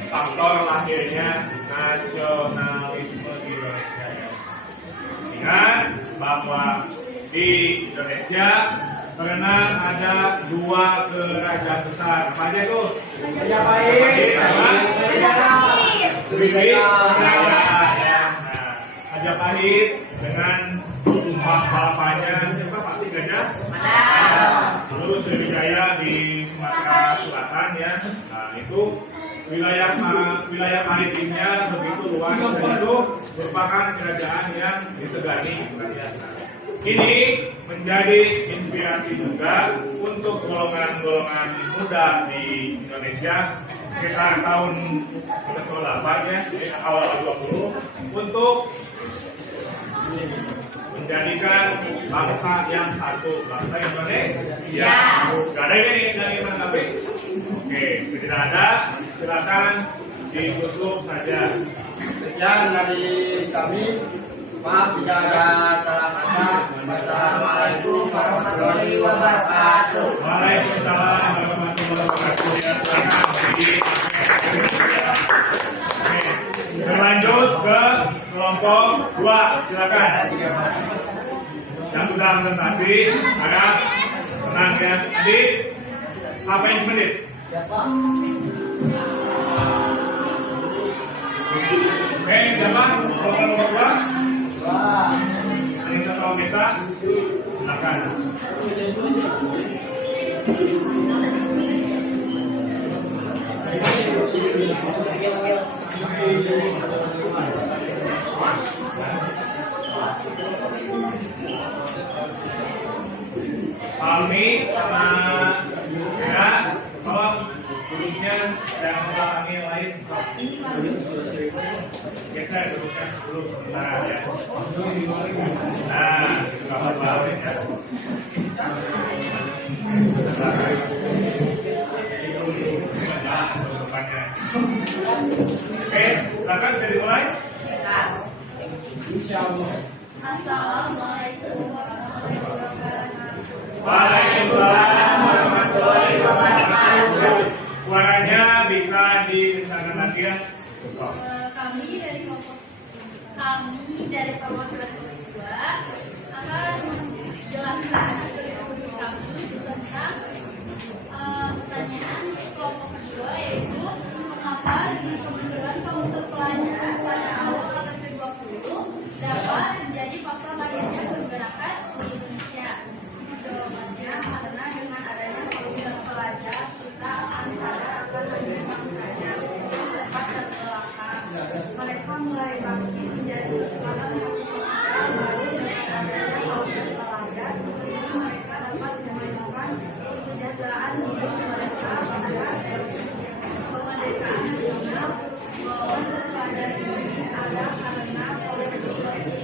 faktor lahirnya nasionalisme di Indonesia ya. Ingat bahwa di Indonesia pernah ada 2 kerajaan besar. Apa aja itu? Majapahit sama Majapahit dengan Sumpah Palapanya siapa Pati Gajah? Terus Sriwijaya di Sumatera Selatan ya. Nah itu wilayah maritimnya begitu luas dan itu merupakan kerajaan yang disegani. Ini menjadi inspirasi juga untuk golongan-golongan muda di Indonesia sekitar tahun 1998 ya, awal 20 untuk menjadikan bangsa yang satu, bangsa Indonesia. Gak ada ini dari mana tapi? Oke, tidak ada, silakan ditutup saja. Sekian dari kami. Maaf jika ada salah kata. Wassalamualaikum warahmatullahi wabarakatuh. Waalaikumsalam warahmatullahi wabarakatuh. Ya, silakan. Oke, berlanjut ke kelompok 2, silakan. Yang sudah presentasi, ada tenang ya. Tadi apa yang menit? Oke, siapa? Kelompok 2. Anissa sama Mesa, silakan. Palmi sama ya, tolong duduknya dan melakukan yang lain. Geser duduknya dulu sebentar ya. Nah, itu apa-apa ya. Oke, silakan bisa dimulai. Assalamualaikum warahmatullahi wabarakatuh. Waalaikumsalam warahmatullahi wabarakatuh. Suaranya bisa dikencangkan lagi ya. Kami dari perwakilan kedua akan menjelaskan hasil diskusi kami tentang pertanyaan kelompok kedua, yaitu mengapa dengan kemunduran kaum terpelajar pada awal abad ke-20 dapat menjadi faktor lahirnya pergerakan di Indonesia. Jawabannya karena dengan adanya kemunduran pelajar kita akan sadar akan hasil bangsanya yang sempat terbelakang. Mereka mulai bangkit menjadi pada satu sosial baru dengan adanya kaum terpelajar, sehingga mereka dapat memajukan kesejahteraan hidup mereka pada kemerdekaan nasional. Bahwa terpelajar ini ada karena kolektif menjadi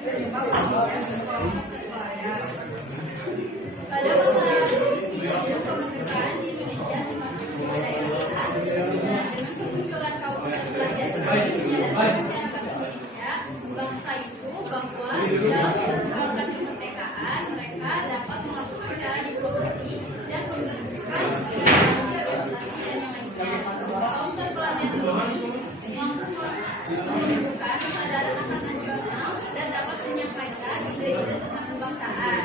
penyebab lahirnya kaum terpelajar. Pada masa itu kemerdekaan di Indonesia semakin berdayakan, dan dengan kemunculan kaum terpelajar ini dan masyarakat Indonesia, bangsa itu bahwa dalam memperjuangkan kemerdekaan mereka dapat melakukan cara diplomasi dan menggerakkan organisasi dan yang lainnya. Kaum terpelajar ini mampu menunjukkan kesadaran akan nasional dan dapat menyampaikan ide-ide tentang kebangsaan.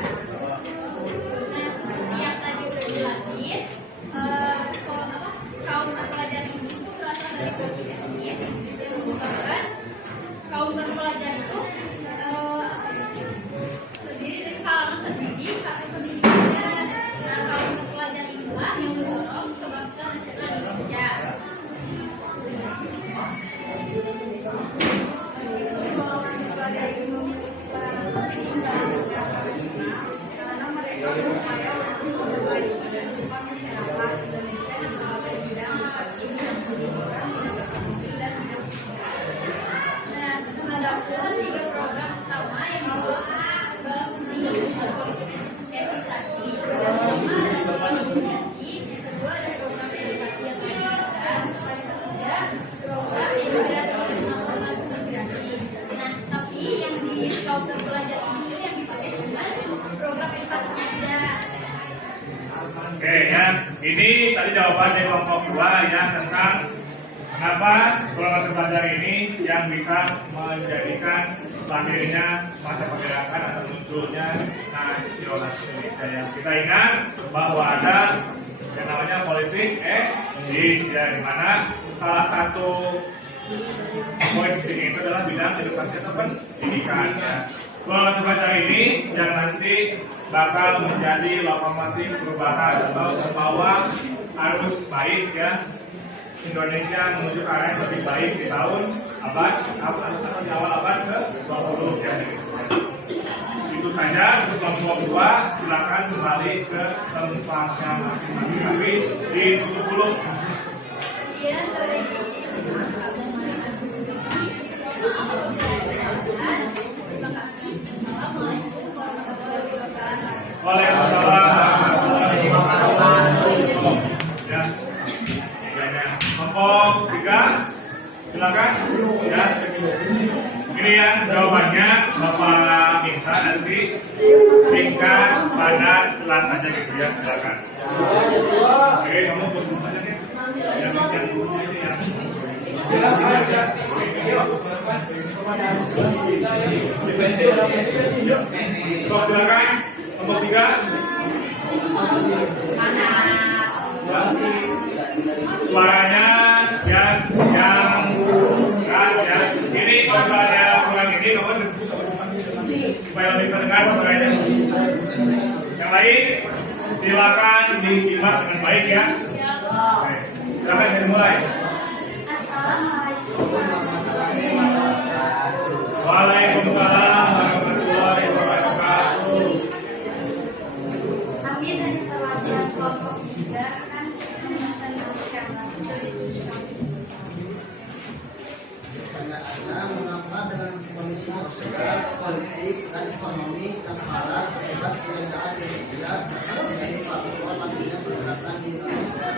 Nah, seperti yang tadi udah dijelasin, kaum terpelajar ini itu berasal dari kelompok etnis yang merupakan kaum terpelajar itu terdiri dari kalangan terdidik atau pendidikannya. Nah, kaum terpelajar inilah yang mendorong kebangkitan nasional Indonesia. Meskipun golongan terpelajar ini memiliki peranan penting dalam gerakan nasional, karena mereka berupaya untuk memperbaiki kehidupan masyarakat Indonesia yang selalu bidang aktif dan pendidikan, tenaga pendidik dan pendidikan. Nah, terdapat 3 program utama yang mengembangkan politik edukasi. Pertama ada program imigrasi, yang kedua ada program edukasi yang pendidikan, paling ketiga program imigrasi nasional integrasi. Nah, tapi yang di kaum terpelajar ini yang dipakai cuma program edukasinya aja. Oke ya, ini tadi jawaban dari kelompok 2 ya tentang kenapa golongan terpelajar ini yang bisa menjadikan lahirnya masa pergerakan atau munculnya nasionalis Indonesia. Yang kita ingat bahwa ada yang namanya politik etnis ya, di mana salah satu politik itu adalah bidang edukasi atau pendidikan ya. Golongan terpelajar ini yang nanti bakal menjadi lokomotif perubahan atau membawa arus baik ya Indonesia menuju ke arah yang lebih baik di tahun atau di awal abad ke-20 ya. Itu saja untuk kelompok 2, silakan kembali ke tempatnya masing-masing tapi ditutup dulu. Iya, sore ini terima kasih. Assalamualaikum warahmatullahi wabarakatuh. Waalaikumsalam warahmatullahi wabarakatuh. Ya, kelompok 3, silakan. Ya, ini ya jawabannya Bapak minta nanti singkat, padat, jelas saja gitu ya, silakan. Oke, kamu tutup aja nih. Yang dulunya ini ya. Silakan aja. So, silakan kelompok 3. Suaranya yang keras ya. Ini kalau misalnya kurang ini kamu supaya lebih terdengar suaranya. Yang lain silakan disimak dengan baik ya. Oke, silakan dimulai. Assalamualaikum warahmatullahi wabarakatuh. politik dan ekonomi antara hebat keadaan Indonesia menjadi faktor lainnya pergerakan di Indonesia.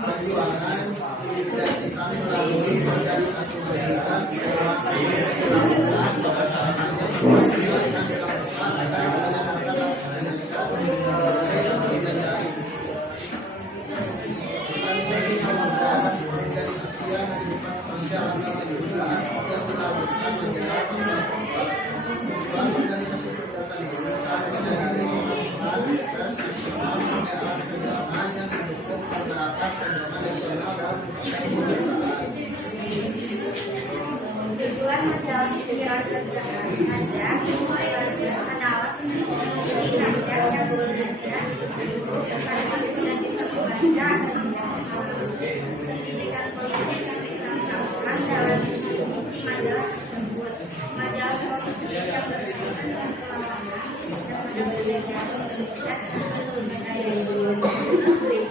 Perjuangan identitas melalui organisasi mereka organisasi pemuda dan organisasi yang bersifat sosial agama juga yang dilakukan menjelang organisasi pergerakan Indonesia menjadi kemampuan nasional penggerak perjuangan yang mendukung pergerakan nasional dan kebudayaan. Tujuan majalah pikiran kerjaan adalah supaya anak ini kerja yang berusia sekaligus menjadi sebuah pendidikan politik yang ditampilkan dalam misi majalah tersebut. Majalah politik yang berkaitan dengan perlawanan dan kebudayaan Indonesia dan seluruh budaya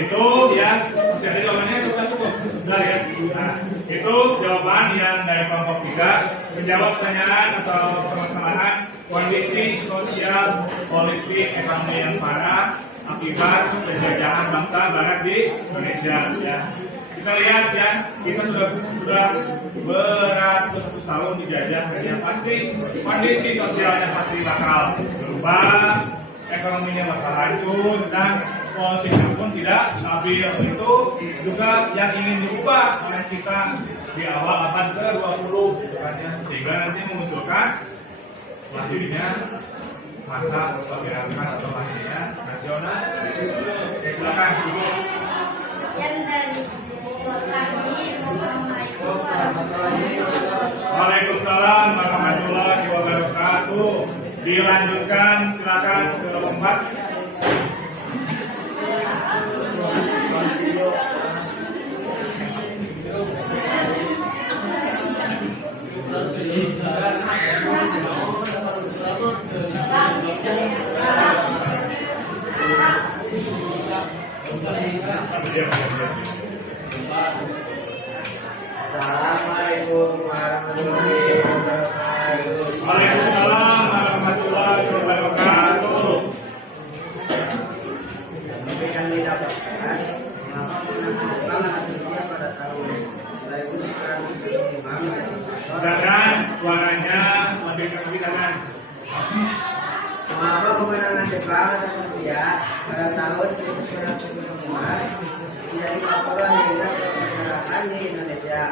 Itu ya, jadi jawabannya itu kan cukup. Sudah ya. Nah, itu jawaban yang dari kelompok 3 menjawab pertanyaan atau permasalahan kondisi sosial, politik, ekonomi yang parah akibat penjajahan bangsa Barat di Indonesia. Ya. Kita lihat ya, kita sudah beratus-ratus tahun dijajah, jadi pasti kondisi sosialnya pasti bakal berubah, ekonominya bakal hancur dan politiknya pun tidak stabil. Itu juga yang ingin diubah oleh kita di awal abad ke-20 sehingga nanti memunculkan lahirnya masa pergerakan atau lahirnya nasional. Oke, silakan. Sekian dari kami. Assalamualaikum Waalaikumsalam warahmatullahi wabarakatuh. Dilanjutkan, silakan ke lompat. Assalamualaikum warahmatullahi wabarakatuh. Waalaikumsalam warahmatullahi wabarakatuh. Yang didapatkan mengapa penanganan Indonesia pada tahun 1975 Dan suaranya lebih kebijakan. mengapa kemenangan Jepang atas Rusia pada tahun 1975 menjadi faktor lahirnya pergerakan di Indonesia.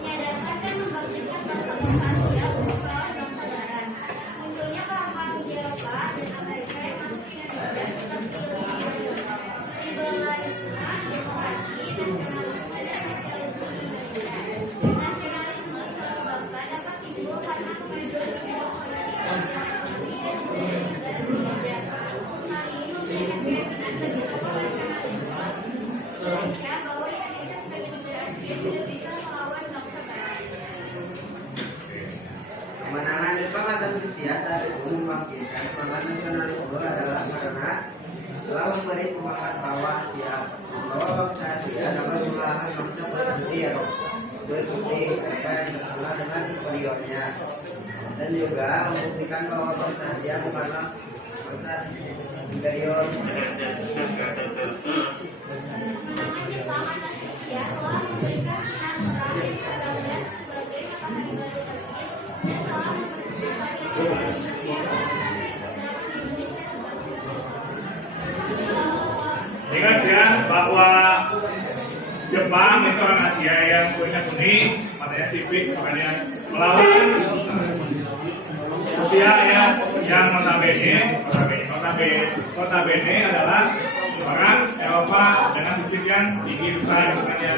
menyadarkan dan membangkitkan bangsa Indonesia melawan bangsa Barat. Munculnya paham di Eropa dan Amerika yang masuk ke Indonesia seperti liberalisme, demokrasi, dan penolakan pada sosialisme di Indonesia. Nasionalisme seorang bangsa dapat timbul karena kemajuan bidang politik, ekonomi, dan budaya negara Indonesia. Hal ini memberikan keyakinan bagi seluruh nasionalisme Indonesia bahwa Indonesia sebagai negara asing tidak bisa melawan bangsa Barat. Kemenangan Jepang atas Rusia saat itu membangkitkan semangat nasionalisme adalah karena telah memberi semangat bahwa bangsa Asia dapat mengalahkan bangsa seperti Eropa, seperti mereka yang terkenal dengan superiornya, dan juga membuktikan bahwa bangsa Asia bukanlah bangsa inferior. Kemenangan Jepang atas Rusia telah memberikan sinar terang dari pergaulan sebagai matahari baru terbit dan telah mempersiapkan Indonesia Ingat ya bahwa Jepang itu orang Asia yang kulitnya kuning, matanya sipit, makanya melawan Rusia ya, yang notabene adalah orang Eropa dengan fisik yang tinggi besar, makanya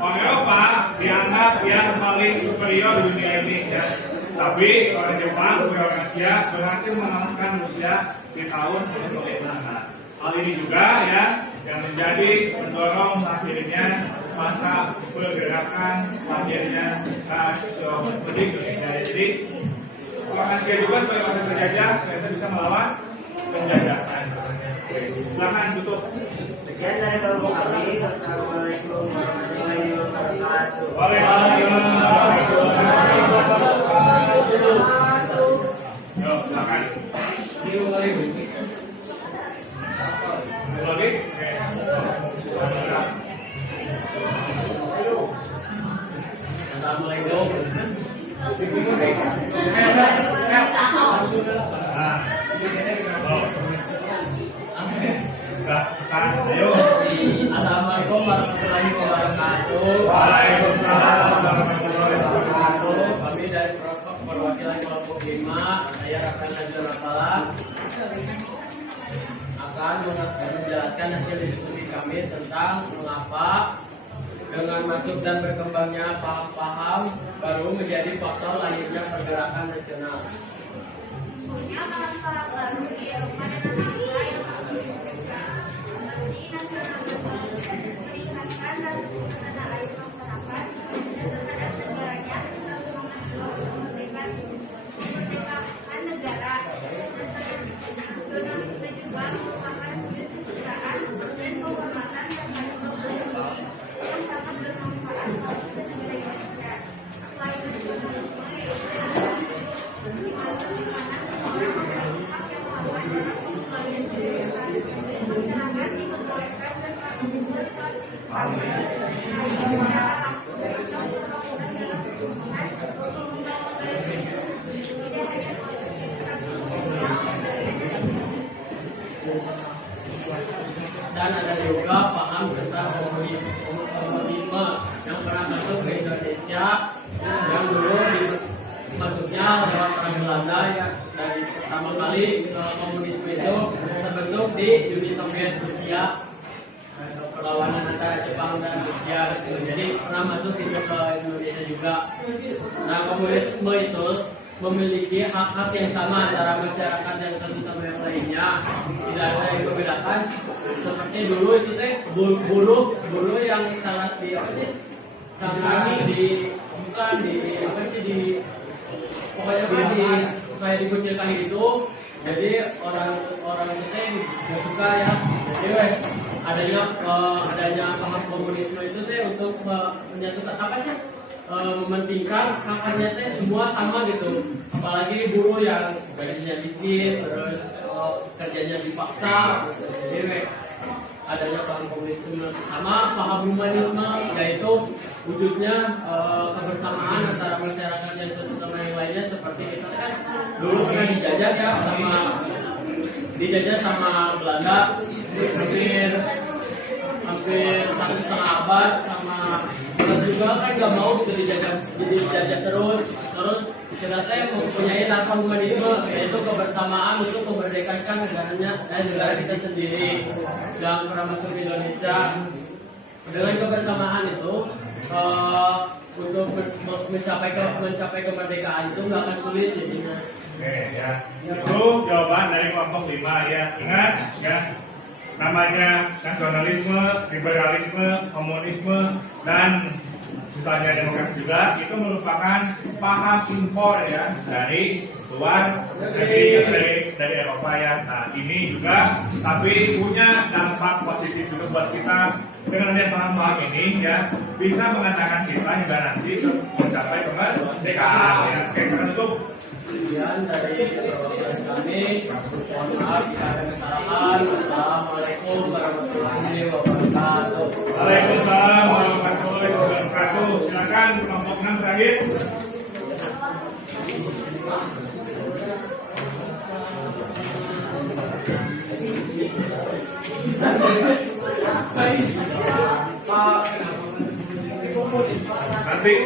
orang Eropa dianggap yang paling superior di dunia ini ya. Tapi orang Jepang sebagai orang Asia berhasil berhasil mengalahkan Rusia di tahun 1945. Nah, hal ini juga ya yang menjadi mendorong akhirnya masa pergerakan lahirnya nasionalisme Indonesia. Jadi orang Asia juga sebagai masa terjajah ternyata bisa melawan penjajahan. Silakan tutup. Sekian dari kelompok kami. Wassalamualaikum warahmatullahi wabarakatuh. Waalaikumsalam warahmatullahi wabarakatuh. Yo, silakan. Lagi? Assalamualaikum. Ayo. Assalamualaikum warahmatullahi wabarakatuh. Waalaikumsalam warahmatullahi wabarakatuh. Kami dari perwakilan kelompok 5, saya Rakan Nazar Rapala akan menjelaskan hasil diskusi kami tentang mengapa dengan masuk dan berkembangnya paham-paham baru menjadi faktor lahirnya pergerakan nasional. Dan ada juga paham besar komunisme yang pernah masuk ke Indonesia, yang dulu masuknya lewat perang Belanda ya. Dari pertama kali komunisme itu terbentuk di Uni Soviet Rusia, perlawanan antara Jepang dan Rusia gitu. Jadi pernah masuk ke Indonesia juga. Nah, komunisme itu memiliki hak-hak yang sama antara masyarakat dan satu sama yang lainnya. Tidak ada yang membedakan. Seperti dulu itu teh buruh yang sangat di apa sih? Sangat di bukan di apa sih di pokoknya kayak dikucilkan gitu. Jadi orang itu teh nggak suka ya. Jadi adanya paham komunisme itu teh untuk menyatukan apa sih? Mementingkan hak-haknya teh semua sama gitu. Apalagi buruh yang gajinya dikit, terus kerjanya dipaksa gitu. Jadi adanya paham komunisme sama paham humanisme, yaitu wujudnya kebersamaan antara masyarakat yang satu sama yang lainnya. Seperti kita kan dulu pernah dijajah sama Belanda hampir 1,5 abad, sama kita juga kan nggak mau gitu dijajah terus kita mempunyai rasa humanisme, yaitu kebersamaan untuk memerdekakan negara kita sendiri yang pernah masuk ke Indonesia. Dengan kebersamaan itu untuk mencapai kemerdekaan itu nggak akan sulit jadinya. Oke ya, itu jawaban dari kelompok 5 ya. Ingat ya, namanya nasionalisme, liberalisme, komunisme, dan misalnya demokrasi juga itu merupakan paham impor ya dari luar, dari Eropa ya. Nah ini juga tapi punya dampak positif juga buat kita. Dengan adanya paham-paham ini ya bisa mengatakan kita hingga nanti mencapai kemerdekaan ya. Oke, sekarang tutup. Kemudian dari kami, mohon maaf jika ada kesalahan. Assalamualaikum warahmatullahi wabarakatuh. Waalaikumsalam warahmatullahi wabarakatuh. Silakan kelompok 6 terakhir. Nanti.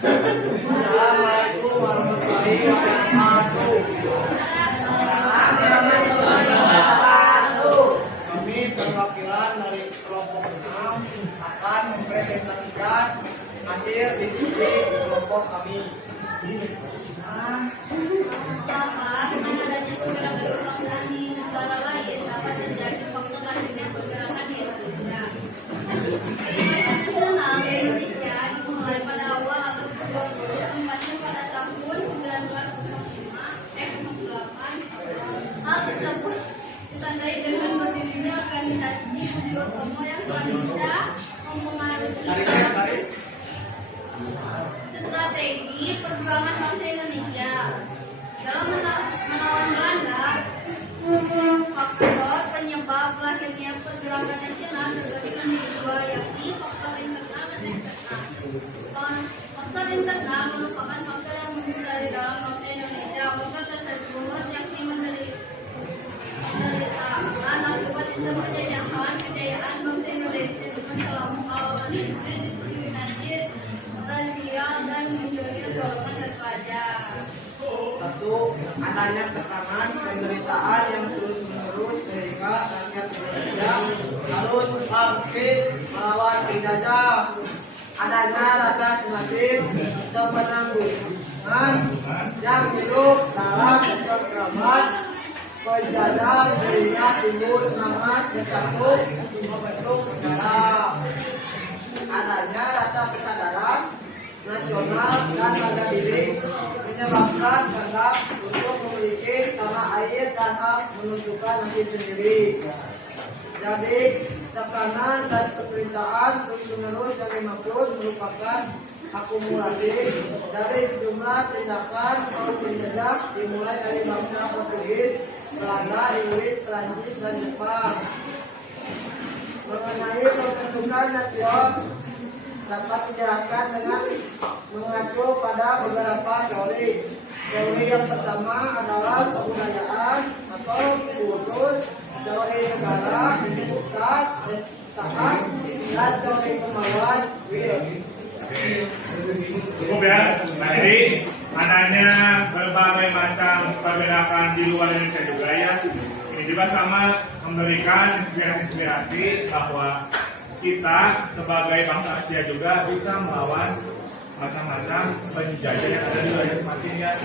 Assalamualaikum warahmatullahi wabarakatuh. Kami perwakilan dari kelompok 6 akan mempresentasikan hasil hasil diskusi di kelompok kami. Maka dengan adanya pergerakan kebangsaan di negara lain dapat menjadi faktor lahirnya pergerakan di Indonesia. Pergerakan nasional di Indonesia dimulai pada awal abad ke-20, tempatnya pada tahun 1908. Hal tersebut ditandai dengan berdirinya organisasi Budi Utomo yang selanjutnya mempengaruhi strategi perjuangan bangsa Indonesia dalam melawan Belanda. Faktor penyebab lahirnya pergerakan nasional terbagi menjadi dua, yakni faktor internal dan eksternal. Faktor internal merupakan faktor yang muncul dari dalam bangsa Indonesia. Faktor tersebut yakni penderitaan akibat sistem penjajahan kejayaan bangsa Indonesia dengan terlampau diskriminasi rasial dan munculnya golongan terpelajar. Satu, adanya tekanan penderitaan yang terus-menerus sehingga rakyat Indonesia harus bangkit melawan penjajah. Adanya rasa semakin sepenanggungan yang hidup dalam kegagalan penjajah sehingga timbul semangat bersatu membentuk negara. Adanya rasa kesadaran nasional dan harga diri menyebabkan kehendak untuk memiliki tanah air dan hak menentukan nasib sendiri. Jadi tekanan dan pemerintahan terus-menerus yang dimaksud merupakan akumulasi dari sejumlah tindakan kaum penjajah dimulai dari bangsa Portugis, Belanda, Inggris, Perancis, dan Jepang. Mengenai pembentukan nation dapat dijelaskan dengan mengacu pada beberapa teori. Teori yang pertama adalah kebudayaan atau kultur, teori negara, pusat, tahan, dan teori kemauan will. Cukup ya. Nah, jadi adanya berbagai macam pergerakan di luar Indonesia juga ya. Ini juga sama memberikan inspirasi bahwa kita sebagai bangsa Asia juga bisa melawan macam-macam penjajah yang ada di wilayah masing-masingnya.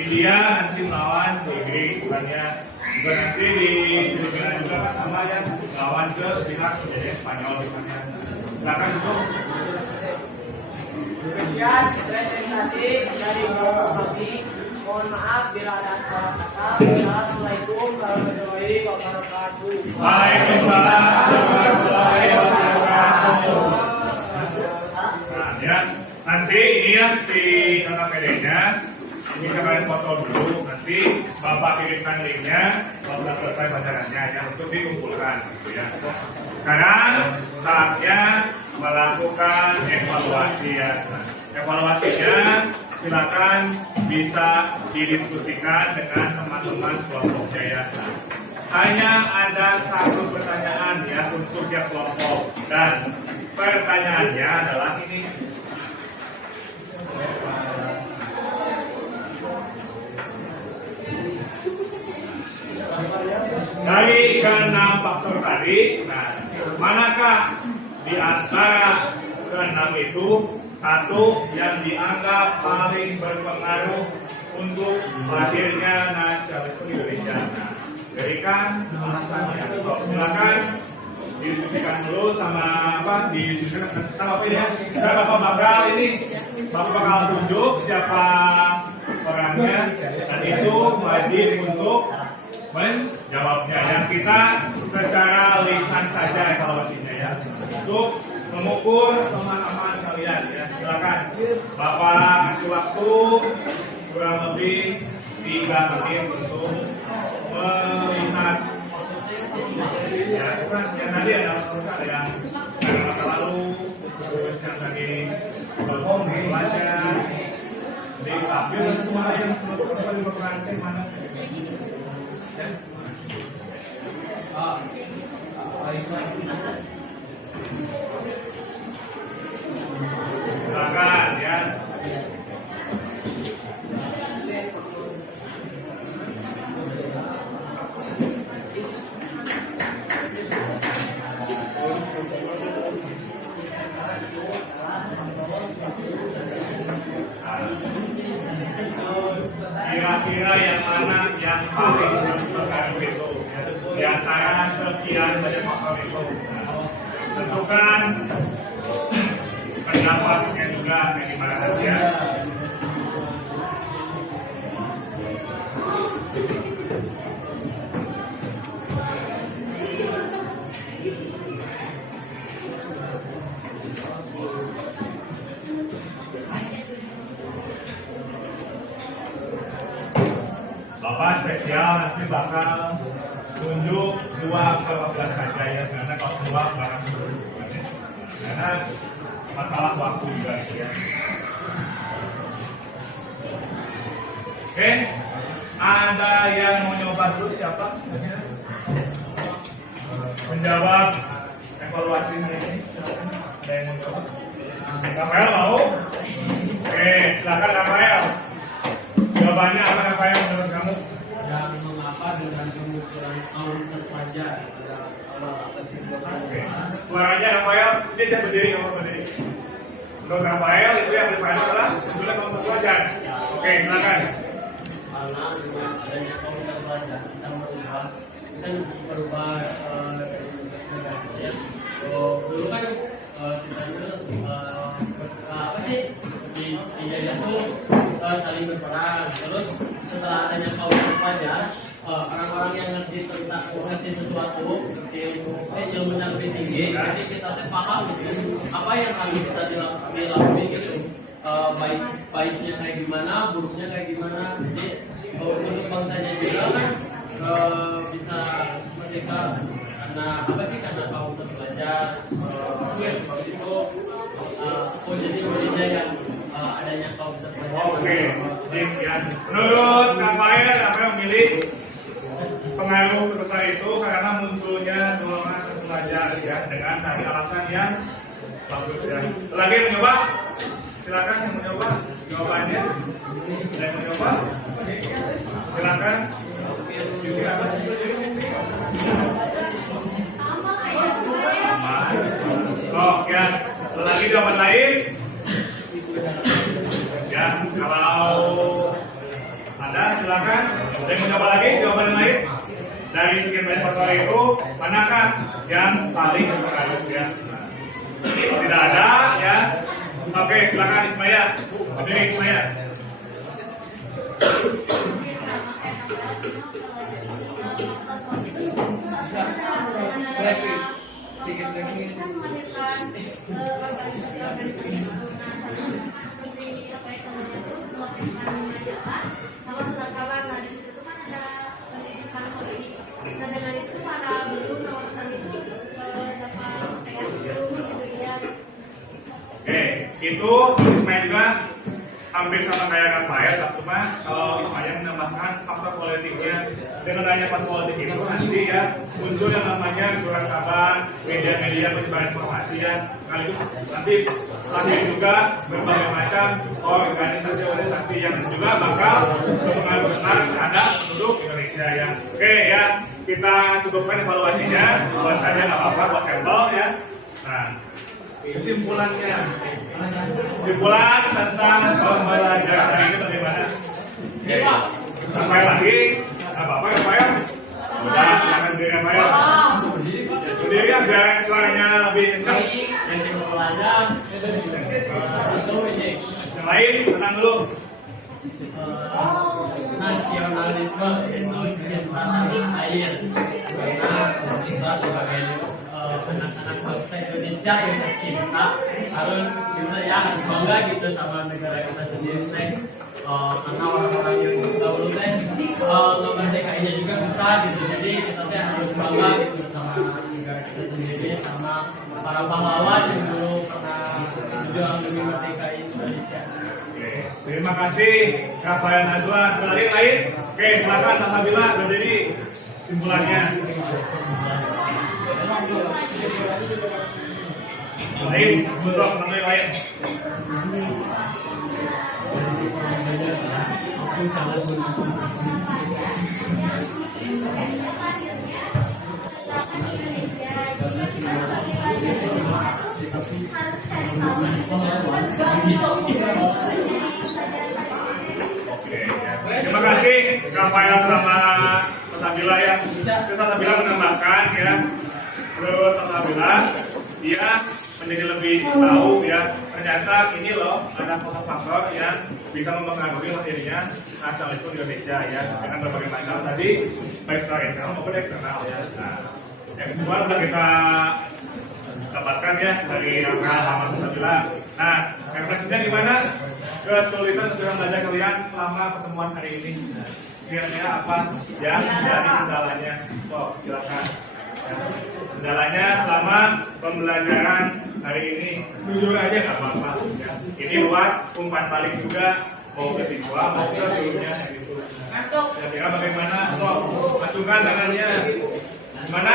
India nanti melawan Inggris, sebenarnya juga nanti di Filipina juga sama ya, melawan ke pihak penjajah Spanyol misalnya. Silakan itu. Sekian presentasi dari kelompok kami. Mohon maaf bila ada salah kata. Assalamualaikum warahmatullahi wabarakatuh. Waalaikumsalam warahmatullahi wabarakatuh. Nah, ya, nanti ini ya si kakak PD-nya. Ini kalian foto dulu, nanti Bapak kirimkan linknya kalau sudah selesai pacarannya ya untuk dikumpulkan gitu ya. Sekarang saatnya melakukan evaluasi ya. Nah, evaluasinya silakan bisa didiskusikan dengan teman-teman kelompok Jaya. Nah, hanya ada satu pertanyaan ya untuk tiap kelompok dan pertanyaannya adalah ini. Dari keenam faktor tadi, nah, manakah di antara keenam itu satu yang dianggap paling berpengaruh untuk lahirnya nasionalisme Indonesia? Nah, berikan alasannya. So, silakan didiskusikan dulu sama apa? Didiskusikan sama apa ya? Dan Bapak bakal ini, Bapak bakal tunjuk siapa orangnya dan itu wajib untuk menjawabnya. Yang kita secara lisan saja evaluasinya ya, untuk mengukur teman-teman kalian ya. Silakan Bapak kasih waktu kurang lebih 3 menit untuk melihat ya, kan yang tadi ada yang masa lalu, terus yang tadi belajar di tabel dan semua yang perlu diperhatikan mana. Silakan ya. kira-kira yang mana yang paling berpengaruh itu di antara sekian banyak faktor itu. Nah, tentukan pendapatnya juga gimana ya. Bapak spesial nanti bakal tunjuk 2 ke 15 saja ya, karena kalau 2 barang dulu karena masalah waktu juga ya. Oke, ada yang mau nyoba dulu siapa? Menjawab evaluasi ini, silakan. Ada yang mau nyoba? Rafael mau? Oke, silakan Rafael. Jawabannya apa Rafael menurut kamu? Yang mengapa dengan pengukuran auditas pajak Suaranya Rafael, dia jangan berdiri, kamu berdiri. Untuk Rafael itu yang bermain adalah sudah kamu pelajar. Oke, silakan. karena dengan adanya auditas pajak bisa merubah negara. Dulu kan kita itu apa sih di jaya itu saling berperang. Terus setelah adanya auditas pajak, orang-orang yang ngerti sesuatu, ngerti ilmu yang lebih tinggi, jadi kita tuh paham gitu apa yang harus kita dilakukan gitu. Baiknya kayak gimana, buruknya kayak gimana. Jadi untuk bangsanya juga kan bisa merdeka karena apa sih, karena auditas pajak seperti itu. Jadi intinya yang adanya auditas pajak. Oke, sip ya. Menurut Rafael, Rafael memilih pengaruh besar itu karena munculnya dorongan belajar ya, dengan tadi alasan yang bagus ya. Lagi yang mencoba? Silakan yang mencoba jawabannya. Ada yang mencoba? Silakan. Jadi apa sih? Aman. Oh ya, lagi jawaban lain? Ya, kalau ada silakan. Ada yang mencoba lagi jawaban lain? Dari sekian banyak faktor itu, manakah yang paling berpengaruh ya? Tidak ada ya. Oke, silakan Ismaya. Berdiri Ismaya. Nah, dengan itu para guru sama petani itu dapat kayak ilmu gitu ya. Oke, itu Ismaya juga hampir sama kayak Rafael, cuma kalau Ismaya menambahkan faktor politiknya. Dengan adanya faktor politik itu nanti ya muncul yang namanya surat kabar, media-media penyebaran informasi ya. Sekaligus nanti lahir juga berbagai macam organisasi-organisasi yang juga bakal berpengaruh besar terhadap penduduk Indonesia ya. Oke ya, kita cukupkan evaluasinya, buat saja nggak apa-apa, buat sampel ya. Nah, kesimpulan tentang pembelajaran hari ini bagaimana? Rafael lagi, apa-apa Rafael? Udah, silakan diri Rafael. Sendiri ya, biar suaranya lebih kencang. Yang lain, tenang dulu. Nasionalisme itu cinta air, karena kita sebagai anak-anak bangsa Indonesia yang tercinta harus kita ya harus bangga gitu sama negara kita sendiri karena orang-orang yang dahulu ngemerdekainnya juga susah gitu, jadi kita harus bangga gitu sama negara kita sendiri, sama para pahlawan yang dulu pernah berjuang demi merdekain Indonesia. Terima kasih Rafael Najwa. Lain. Oke, silakan Sabila berdiri. Simpulannya. Lain, butuh namanya lain. Aku sangat bersyukur. Terima alhamdulillah dia menjadi lebih tahu ya, ternyata ini loh ada faktor-faktor yang bisa mempengaruhi materinya nasionalisme di Indonesia ya, dengan berbagai macam tadi baik secara internal maupun eksternal ya. Nah, yang kedua sudah kita dapatkan ya dari angka alhamdulillah. Nah, yang selanjutnya gimana kesulitan kesulitan belajar kalian selama pertemuan hari ini? Kira-kira apa yang menjadi kendalanya? So, silakan. Ya. Kendalanya selama pembelajaran hari ini, jujur aja nggak apa-apa. Ya. Ini buat umpan balik juga mau ke siswa mau ke gurunya gitu. Kira-kira bagaimana? So, acungkan tangannya. Gimana?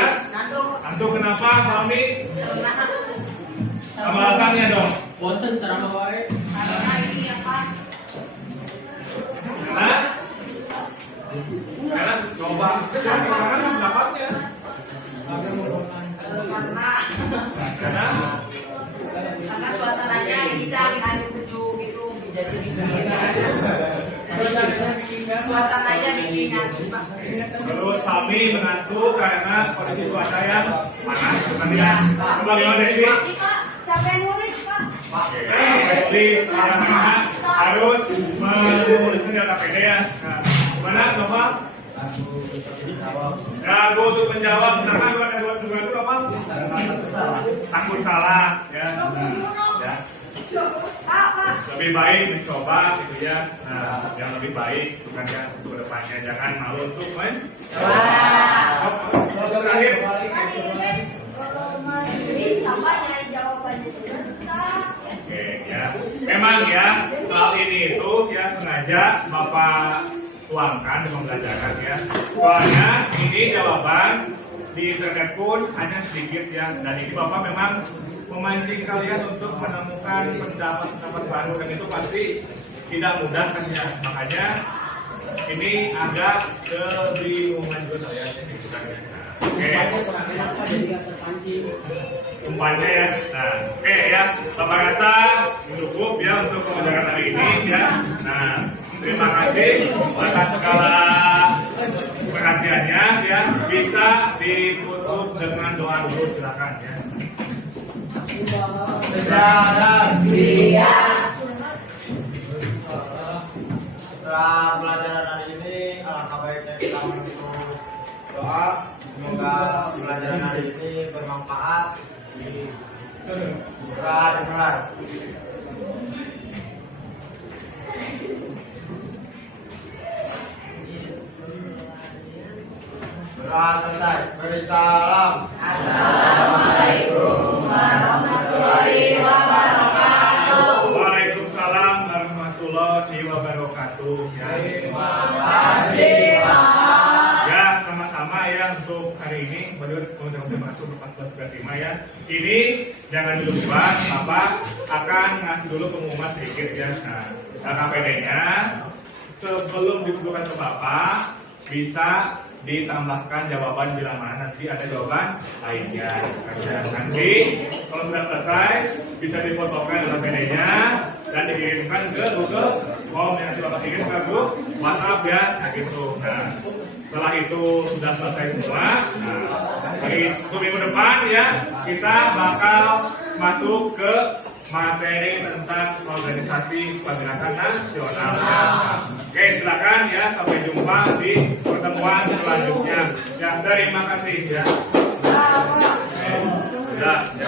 Antuk kenapa mau nih? Sama alasannya dong. Bosen ceramah wae. Karena ini apa? Karena coba siapa pendapatnya? Karena suasananya bisa angin sejuk gitu, jadi suasananya bikin ngantuk. Terus kami mengantuk karena kondisi cuaca yang panas. Kemudian coba gimana Desi? Sampai nulis, Pak. Please, karena harus menulisnya di APD ya. Nah, gimana coba? Ragu untuk menjawab. Kenapa ragu itu apa? Takut salah ya. Ya. Lebih baik mencoba gitu ya. Nah, yang lebih baik bukan yang untuk kedepannya, jangan malu untuk main. Terus terakhir. Oke ya, memang ya soal ini itu ya sengaja Bapak tuangkan di pembelajaran ya. Soalnya ini jawaban di internet pun hanya sedikit ya, dan ini Bapak memang memancing kalian untuk menemukan pendapat-pendapat baru, dan itu pasti tidak mudah kan ya. Makanya ini agak kebingungan juga saya gitu kan ya. Oke. Umpannya ya. Nah, oke ya. Bapak rasa cukup ya untuk pembelajaran hari ini ya. Nah, terima kasih atas segala perhatiannya ya. Bisa ditutup dengan doa dulu, silakan ya. Setelah pelajaran hari ini, alangkah baiknya kita menutup doa. Semoga pelajaran hari ini bermanfaat. Buka dengar. Doa selesai. Beri salam. Assalamualaikum warahmatullahi wabarakatuh. Waalaikumsalam warahmatullahi wabarakatuh. Ya. Terima kasih, Pak. Ya, sama-sama ya untuk hari ini. Terima kasih untuk pas 11.35 ya. Ini jangan lupa, Bapak akan ngasih dulu pengumuman sedikit ya. Nah, KPD-nya sebelum ditujukan ke Bapak bisa ditambahkan jawaban bila mana nanti ada jawaban lainnya. Nanti kalau sudah selesai bisa difotokan dalam PD-nya dan dikirimkan ke Google Form yang nanti Bapak kirim ke grup WhatsApp ya, nah gitu. Nah, setelah itu sudah selesai semua, nah, untuk minggu depan ya kita bakal masuk ke materi tentang organisasi pergerakan nasional. Nah, oke, silakan ya, sampai jumpa di pertemuan selanjutnya. Ya, terima kasih ya. Sudah ya.